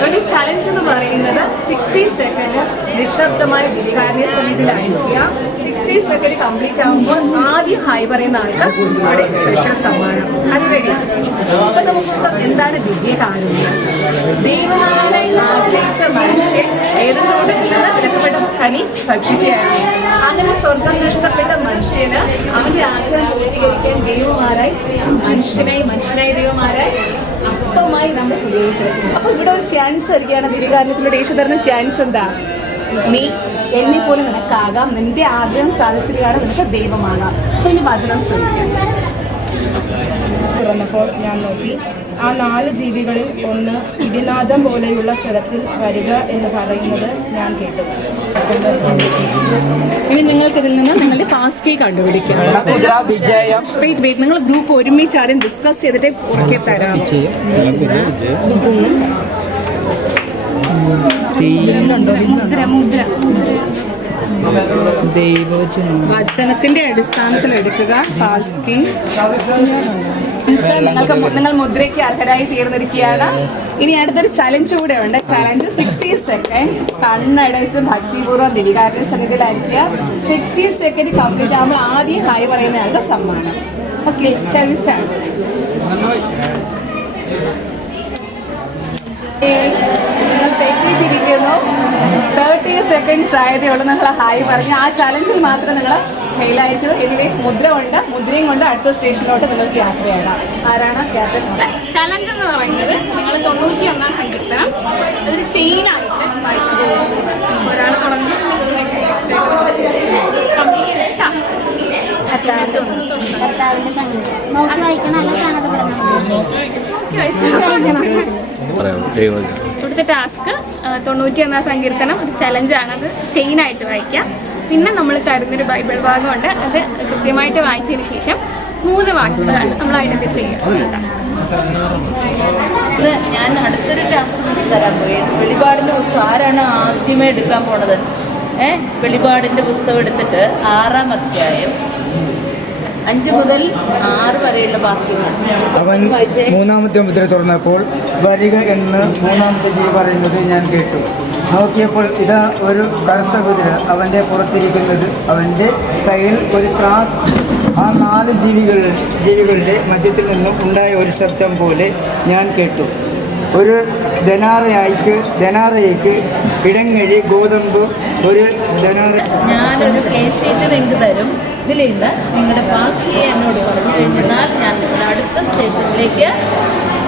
ഒരു ചലഞ്ച് എന്ന് പറയുന്നത് 60 സെക്കൻഡ് നിശബ്ദമായ ദിവ്യകാരുണ്യ സന്നിധിയിലായിരിക്കുക. 60 സെക്കൻഡ് കംപ്ലീറ്റ് ആകുമ്പോൾ ആദ്യം ഹായ് പറയുന്ന ആൾക്ക് അവിടെ സ്പെഷ്യൽ സമ്മാനം. അത് റെഡി. അപ്പൊ നമുക്ക് എന്താണ് ദിവ്യകാരുണ്യം? ദൈവമാനായി ആഗ്രഹിച്ച മനുഷ്യൻ ഏതെങ്കിലും തിരക്കപ്പെട്ട കനി ഭക്ഷിക്കുകയായിരുന്നു. അങ്ങനെ സ്വർഗം നഷ്ടപ്പെട്ട മനുഷ്യന് അവന്റെ ആഗ്രഹം പൂർത്തീകരിക്കാൻ ദൈവമാരായി മനുഷ്യനായി ദൈവമാരായി അപ്പമായി നമ്മൾ ഉപയോഗിക്കുന്നത്. അപ്പൊ ഇവിടെ ഒരു ചാൻസ് ആയിരിക്കുകയാണ് ദിവ്യകാരുണ്യത്തിലൂടെ യേശു തരുന്ന ചാൻസ് എന്താ? നീ എന്നെ പോലെ നിനക്കാകാം. നിന്റെ ആഗ്രഹം സാധിച്ചിരിക്കുകയാണ് നിനക്ക് ദൈവമാകാം. അപ്പൊ ഇനി വചനം ശ്രമിക്കാം. തുറന്നപ്പോൾ ഞാൻ നോക്കി, ആ 4 ജീവികളിൽ ഒന്ന് ഇടിനാദം പോലെയുള്ള സ്വരത്തിൽ വരിക എന്ന് പറയുന്നത് ഞാൻ കേട്ടു. ഇനി നിങ്ങൾക്ക് ഇതിൽ നിന്ന് നിങ്ങളുടെ പാസ് കീ കണ്ടുപിടിക്കാം. നിങ്ങൾ ഗ്രൂപ്പ് ഒരുമിച്ച് ആദ്യം ഡിസ്കസ് ചെയ്തിട്ട് ഉറക്കെ തരാം. വചനത്തിന്റെ അടിസ്ഥാനത്തിൽ എടുക്കുക പാസ് കീ. നിങ്ങൾ മുദ്രയ്ക്ക് അർഹരായി തീർന്നിരിക്കുകയാണ്. ഇനി അടുത്തൊരു ചലഞ്ച് കൂടെ ഉണ്ട്. ചലഞ്ച് 60 സെക്കൻഡ് കണ്ണടച്ച് ഭക്തിപൂർവ്വം ദിവ്യകാരുണ്യ സന്നിധിയിലായിരിക്കുക. 60 സെക്കൻഡ് കംപ്ലീറ്റ് ആകുമ്പോൾ ആദ്യം ഹായ് പറയുന്നയാളുടെ സമ്മാനം. Okay, start. നിങ്ങൾ തെറ്റിച്ചിരിക്കുന്നു. 30 സെക്കൻഡ്സ് ആയതേ ഉള്ളൂ നിങ്ങൾ ഹായ് പറഞ്ഞു. ആ ചലഞ്ചിൽ മാത്രം നിങ്ങൾ ഫെയിലായിരിക്കുന്നത്. എനിവേ മുദ്ര ഉണ്ട്. മുദ്രയും കൊണ്ട് അടുത്ത സ്റ്റേഷനിലോട്ട് നിങ്ങൾക്ക് യാത്രയാണ്. ആരാണ് ക്യാപ്റ്റൻ? ചലഞ്ച് എന്ന് പറയുന്നത് നിങ്ങൾ 91 സങ്കീർത്തനം അതൊരു ചെയിനായിട്ട് വായിച്ചു പോകും. ഒരാൾ തുടങ്ങി ഇവിടുത്തെ ടാസ്ക് 91 സങ്കീർത്തനം ഒരു ചലഞ്ചാണ്. അത് ചെയിനായിട്ട് വായിക്കാം. പിന്നെ നമ്മൾ തരുന്നൊരു ബൈബിൾ ഭാഗമുണ്ട്. അത് കൃത്യമായിട്ട് വായിച്ചതിന് ശേഷം 3 വാക്കുകളാണ് നമ്മൾ ഐഡന്റിഫൈ ചെയ്യുന്നത്. ഇത് ഞാൻ അടുത്തൊരു ടാസ്ക് തരാൻ പോയി. വെളിപാടിൻ്റെ പുസ്തകം ആരാണ് ആദ്യമേ എടുക്കാൻ പോണത്? വെളിപാടിൻ്റെ പുസ്തകം എടുത്തിട്ട് 6-ാം അധ്യായം 5 മുതൽ 6 വരെയുള്ള വാക്യങ്ങൾ. അവൻ 3-ാമത്തെ മുദ്ര തുറന്നപ്പോൾ വരിക എന്ന് 3-ാമത്തെ ജീവി പറയുന്നത് ഞാൻ കേട്ടു. നോക്കിയപ്പോൾ ഇതാ ഒരു കറുത്ത കുതിര അവൻ്റെ പുറത്തിരിക്കുന്നത്. അവൻ്റെ കയ്യിൽ ഒരു ത്രാസ്. ആ 4 ജീവികളുടെ മധ്യത്തിൽ നിന്നും ഉണ്ടായ ഒരു ശബ്ദം പോലെ ഞാൻ കേട്ടു. ഒരു ധനാറയ്ക്ക് ഇടങ്ങഴി ഗോതമ്പ് ഒരു ധനാറ. ഞാനൊരു കേസ് ഷീറ്റ് നിങ്ങൾക്ക് തരും. ഇതിൽ നിന്ന് നിങ്ങളുടെ പാസ് കീ എന്നോട് പറഞ്ഞു കഴിഞ്ഞാൽ ഞാൻ നിങ്ങളുടെ അടുത്ത സ്റ്റേഷനിലേക്ക്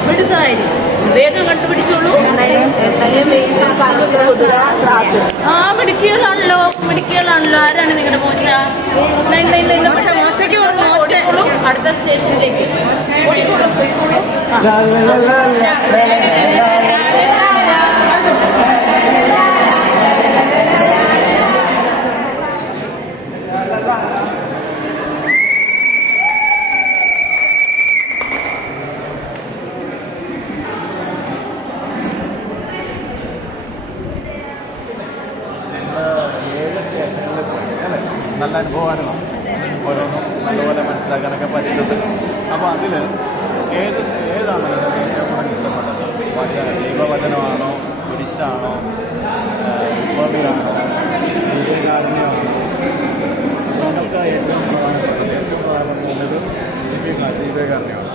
വിടുന്നതായിരിക്കും. വേഗം കണ്ടുപിടിച്ചോളൂ. മിടുക്കികളാണല്ലോ. ആരാണ് നിങ്ങളുടെ മോശ? അടുത്ത സ്റ്റേഷനിലേക്ക് ഓടിക്കോളൂ, പോയിക്കോളൂ. നല്ല അനുഭവമായിരുന്നു. ഓരോന്നും നല്ലപോലെ മനസ്സിലാക്കാനൊക്കെ പറ്റുന്നുണ്ട്. അപ്പോൾ അതിൽ ഏതാണ് ഏറ്റവും കൂടുതൽ ഇഷ്ടപ്പെട്ടത്? ദൈവവചനമാണോ, കുരിശാണോ, ഉപവിയാണോ, ദൈവകാരുണ്യമാണോ? നമുക്ക് ഏറ്റവും പ്രധാനപ്പെട്ടത് നല്ലത് ദൈവകാരുണ്യമാണ്.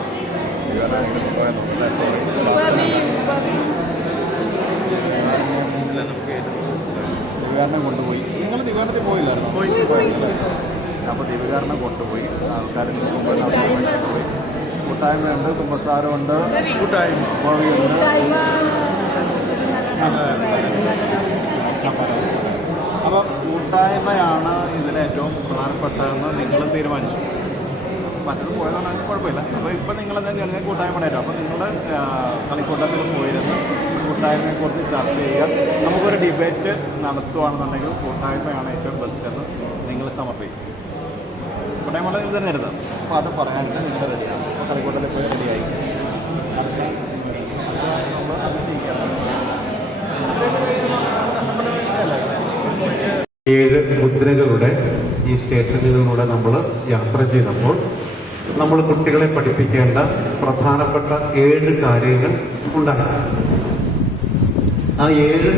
ദിവ്യകാരണം കൊണ്ടുപോയി. നിങ്ങൾ ദിവ്യകാരണത്തിൽ പോയില്ലായിരുന്നു? പോയില്ലായിരുന്നു. അപ്പോൾ ദിവ്യകാരണം കൊണ്ടുപോയി ആൾക്കാരിൽ കൊണ്ടുപോയി. കൂട്ടായ്മയുണ്ട്, കുമ്പസാരമുണ്ട്, കൂട്ടായ്മ ഭാവിയുണ്ട്. അപ്പോൾ കൂട്ടായ്മയാണ് ഇതിലേറ്റവും പ്രധാനപ്പെട്ടതെന്ന് നിങ്ങൾ തീരുമാനിച്ചു. മറ്റൊരു പോയതാണെങ്കിൽ കുഴപ്പമില്ല. അപ്പോൾ ഇപ്പം നിങ്ങളെന്താ ചെയ്യുക? കൂട്ടായ്മയായിട്ട് അപ്പോൾ നിങ്ങൾ കളിക്കൂട്ടത്തിൽ പോയിരുന്ന് കൂട്ടായ്മയെക്കുറിച്ച് ചർച്ച ചെയ്യുക. നമുക്കൊരു ഡിബേറ്റ് നടത്തുകയാണെന്നുണ്ടെങ്കിൽ കൂട്ടായ്മയാണ് ഏറ്റവും ബെസ്റ്റ് എന്ന് നിങ്ങൾ സമർപ്പിക്കും. കൂട്ടായ്മ നിങ്ങൾ തന്നെ എടുത്താൽ അപ്പോൾ അത് പറയാനായിട്ട് നിങ്ങൾ റെഡിയാണ്. അപ്പോൾ കളിക്കൂട്ടത്തിൽ പോയി റെഡിയായി അത് ചെയ്യാം. 7 മുദ്രകളുടെ ഈ സ്റ്റേഷനുകളിലൂടെ നമ്മൾ യാത്ര ചെയ്തപ്പോൾ നമ്മൾ കുട്ടികളെ പഠിപ്പിക്കേണ്ട പ്രധാനപ്പെട്ട 7 കാര്യങ്ങൾ ഉണ്ടായി. ആ 7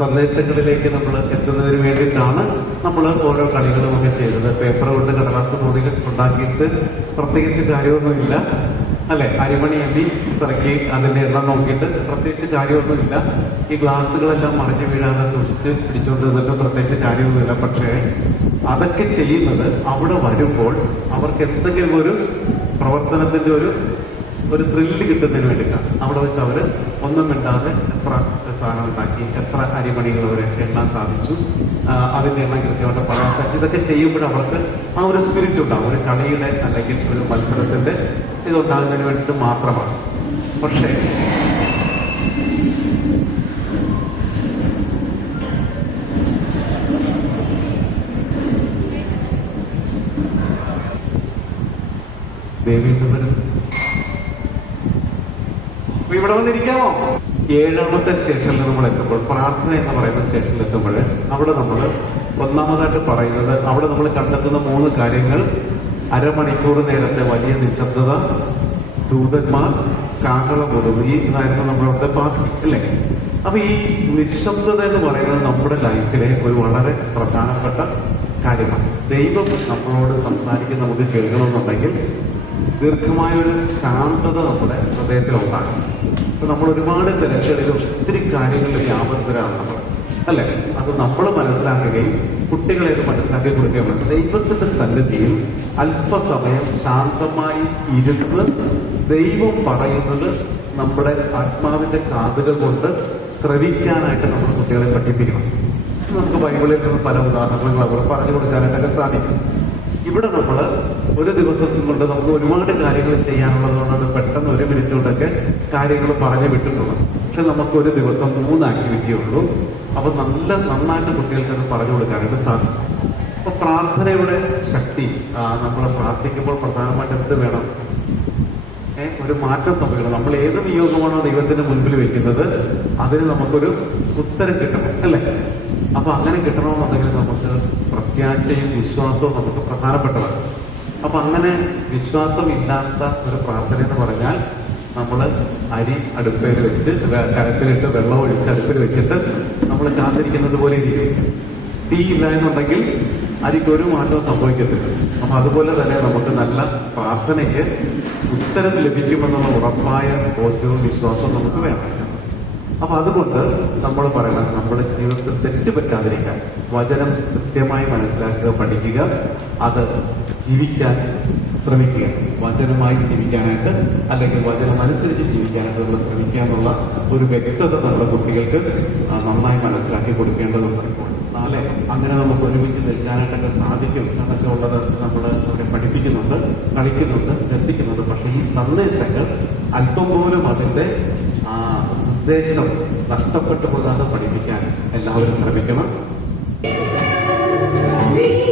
സന്ദേശങ്ങളിലേക്ക് നമ്മൾ എത്തുന്നതിന് വേണ്ടിയിട്ടാണ് നമ്മൾ ഓരോ കളികളും ഒക്കെ ചെയ്തത്. പേപ്പർ കൊണ്ട് കടലാസ് തോണികൾ ഉണ്ടാക്കിയിട്ട് പ്രത്യേകിച്ച് കാര്യമൊന്നുമില്ല, അല്ലെ? അരിമണി എണ്ണി പിറക്കി അതിന്റെ എണ്ണം നോക്കിയിട്ട് പ്രത്യേകിച്ച് കാര്യമൊന്നുമില്ല. ഈ ഗ്ലാസുകളെല്ലാം മറിഞ്ഞു വീഴാതെ സൂക്ഷിച്ച് പിടിച്ചുകൊണ്ട് നിന്നിട്ട് പ്രത്യേകിച്ച് കാര്യമൊന്നുമില്ല. പക്ഷേ അതൊക്കെ ചെയ്യുന്നത് അവിടെ വരുമ്പോൾ അവർക്ക് എന്തെങ്കിലും ഒരു പ്രവർത്തനത്തിന്റെ ഒരു ത്രില്ല് കിട്ടുന്നതിന് വേണ്ടിയിട്ടാണ്. അവിടെ വെച്ച് അവർ ഒന്നും മിണ്ടാതെ എത്ര സാധനം ഉണ്ടാക്കി, എത്ര അരിമണികൾ അവർ എണ്ണാൻ സാധിച്ചു, അതിന്റെ എണ്ണം കൃത്യമായിട്ട് പറയാൻ സാധിച്ചു. ഇതൊക്കെ ചെയ്യുമ്പോൾ അവർക്ക് ആ ഒരു സ്പിരിറ്റ് ഉണ്ടാവും. ഒരു കളിയുടെ അല്ലെങ്കിൽ ഒരു മത്സരത്തിന്റെ ഇതുണ്ടാകുന്നതിന് വേണ്ടിയിട്ട് മാത്രമാണ്. പക്ഷേ ഇവിടെ വന്നിരിക്കാമോ? 7ാമത്തെ സ്റ്റേഷനിൽ നമ്മൾ എത്തുമ്പോൾ, പ്രാർത്ഥന എന്ന് പറയുന്ന സ്റ്റേഷനിൽ എത്തുമ്പോൾ അവിടെ നമ്മൾ ഒന്നാമതായിട്ട് പറയുന്നത്, അവിടെ നമ്മൾ കണ്ടെത്തുന്ന 3 കാര്യങ്ങൾ: അരമണിക്കൂർ നേരത്തെ വലിയ നിശബ്ദത, ദൂതന്മാർ, കാഹളമുറിവ്. ഇതായിരുന്നു നമ്മളുടെ പാസ്, അല്ലേ? അപ്പൊ ഈ നിശബ്ദത എന്ന് പറയുന്നത് നമ്മുടെ ലൈഫിലെ ഒരു വളരെ പ്രധാനപ്പെട്ട കാര്യമാണ്. ദൈവം നമ്മളോട് സംസാരിക്കുന്ന നമുക്ക് കേൾക്കണമെന്നുണ്ടെങ്കിൽ ദീർഘമായ ഒരു ശാന്തത നമ്മുടെ ഹൃദയത്തിലുണ്ടാകും. അപ്പൊ നമ്മൾ ഒരുപാട് തിരക്കുകളിലും ഒത്തിരി കാര്യങ്ങളിൽ വ്യാപൃതരാണ് നമ്മൾ, അല്ലെ? അത് നമ്മൾ മനസ്സിലാക്കുകയും കുട്ടികളെ മനസ്സിലാക്കി കൊടുക്കുകയും വേണം. ദൈവത്തിന്റെ സന്നിധിയിൽ അല്പസമയം ശാന്തമായി ഇരുന്ന് ദൈവം പറയുന്നത് നമ്മുടെ ആത്മാവിന്റെ കാതുകൾ കൊണ്ട് ശ്രവിക്കാനായിട്ട് നമ്മൾ കുട്ടികളെ പഠിപ്പിക്കണം. നമുക്ക് ബൈബിളിൽ നിന്ന് പല ഉദാഹരണങ്ങൾ അവർ പറഞ്ഞു കൊടുക്കാനായിട്ടൊക്കെ സാധിക്കും. ഇവിടെ നമ്മൾ ഒരു ദിവസം കൊണ്ട് നമുക്ക് ഒരുപാട് കാര്യങ്ങൾ ചെയ്യാനുള്ളതുകൊണ്ടാണ് പെട്ടെന്ന് 1 മിനിറ്റ് കൊണ്ടൊക്കെ കാര്യങ്ങൾ പറഞ്ഞു വിട്ടിട്ടുള്ളത്. പക്ഷെ നമുക്ക് ഒരു ദിവസം 3 ആക്ടിവിറ്റി ഉള്ളൂ. അപ്പൊ നന്നായിട്ട് കുട്ടികൾക്ക് അത് പറഞ്ഞു കൊടുക്കാനായിട്ട് സാധിക്കും. അപ്പൊ പ്രാർത്ഥനയുടെ ശക്തി, നമ്മൾ പ്രാർത്ഥിക്കുമ്പോൾ പ്രധാനമായിട്ട് എന്ത് വേണം? ഒരു മാറ്റം സംഭവിക്കണം. നമ്മൾ ഏത് നിയോഗമാണോ ദൈവത്തിന്റെ മുൻപിൽ വെക്കുന്നത് അതിന് നമുക്കൊരു ഉത്തരം കിട്ടണം, അല്ലേ? അപ്പൊ അങ്ങനെ കിട്ടണമെന്നുണ്ടെങ്കിൽ നമുക്ക് പ്രത്യാശയും വിശ്വാസവും നമുക്ക് പ്രധാനപ്പെട്ടതാണ്. അപ്പൊ അങ്ങനെ വിശ്വാസം ഇല്ലാത്ത ഒരു പ്രാർത്ഥന എന്ന് പറഞ്ഞാൽ നമ്മൾ അരി അടുപ്പയിൽ വെച്ച് കരത്തിലിട്ട് വെള്ളം ഒഴിച്ച് അടുപ്പിൽ വെച്ചിട്ട് നമ്മൾ കാത്തിരിക്കുന്നത് പോലെ ഇരിക്കും. തീ ഇല്ല എന്നുണ്ടെങ്കിൽ അരിക്കൊരു മാറ്റവും സംഭവിക്കത്തില്ല. അപ്പൊ അതുപോലെ തന്നെ നമുക്ക് നല്ല പ്രാർത്ഥനയ്ക്ക് ഉത്തരം ലഭിക്കുമെന്നുള്ള ഉറപ്പായ ബോധ്യവും വിശ്വാസവും നമുക്ക് വേണം. അപ്പൊ അതുകൊണ്ട് നമ്മൾ പറയണം, നമ്മുടെ ജീവിതത്തിൽ തെറ്റ് പറ്റാതിരിക്കാൻ വചനം കൃത്യമായി മനസ്സിലാക്കുക, പഠിക്കുക, അത് ജീവിക്കാൻ ശ്രമിക്കുക. വചനമായി ജീവിക്കാനായിട്ട് അല്ലെങ്കിൽ വചനം അനുസരിച്ച് ജീവിക്കാനായിട്ട് നമ്മൾ ശ്രമിക്കുക എന്നുള്ള ഒരു വ്യക്തത നമ്മുടെ കുട്ടികൾക്ക് നന്നായി മനസ്സിലാക്കി കൊടുക്കേണ്ടതുണ്ട്. നാളെ അങ്ങനെ നമുക്ക് ഒരുമിച്ച് നിൽക്കാനായിട്ടൊക്കെ സാധിക്കും എന്നൊക്കെ ഉള്ളത് നമ്മൾ അവരെ പഠിപ്പിക്കുന്നുണ്ട്, കളിക്കുന്നുണ്ട്, രസിക്കുന്നുണ്ട്. പക്ഷെ ഈ സന്ദേശങ്ങൾ അല്പം പോലും അതിന്റെ ഉദ്ദേശം നഷ്ടപ്പെട്ടു പോകാതെ പഠിപ്പിക്കാൻ എല്ലാവരും ശ്രമിക്കണം. We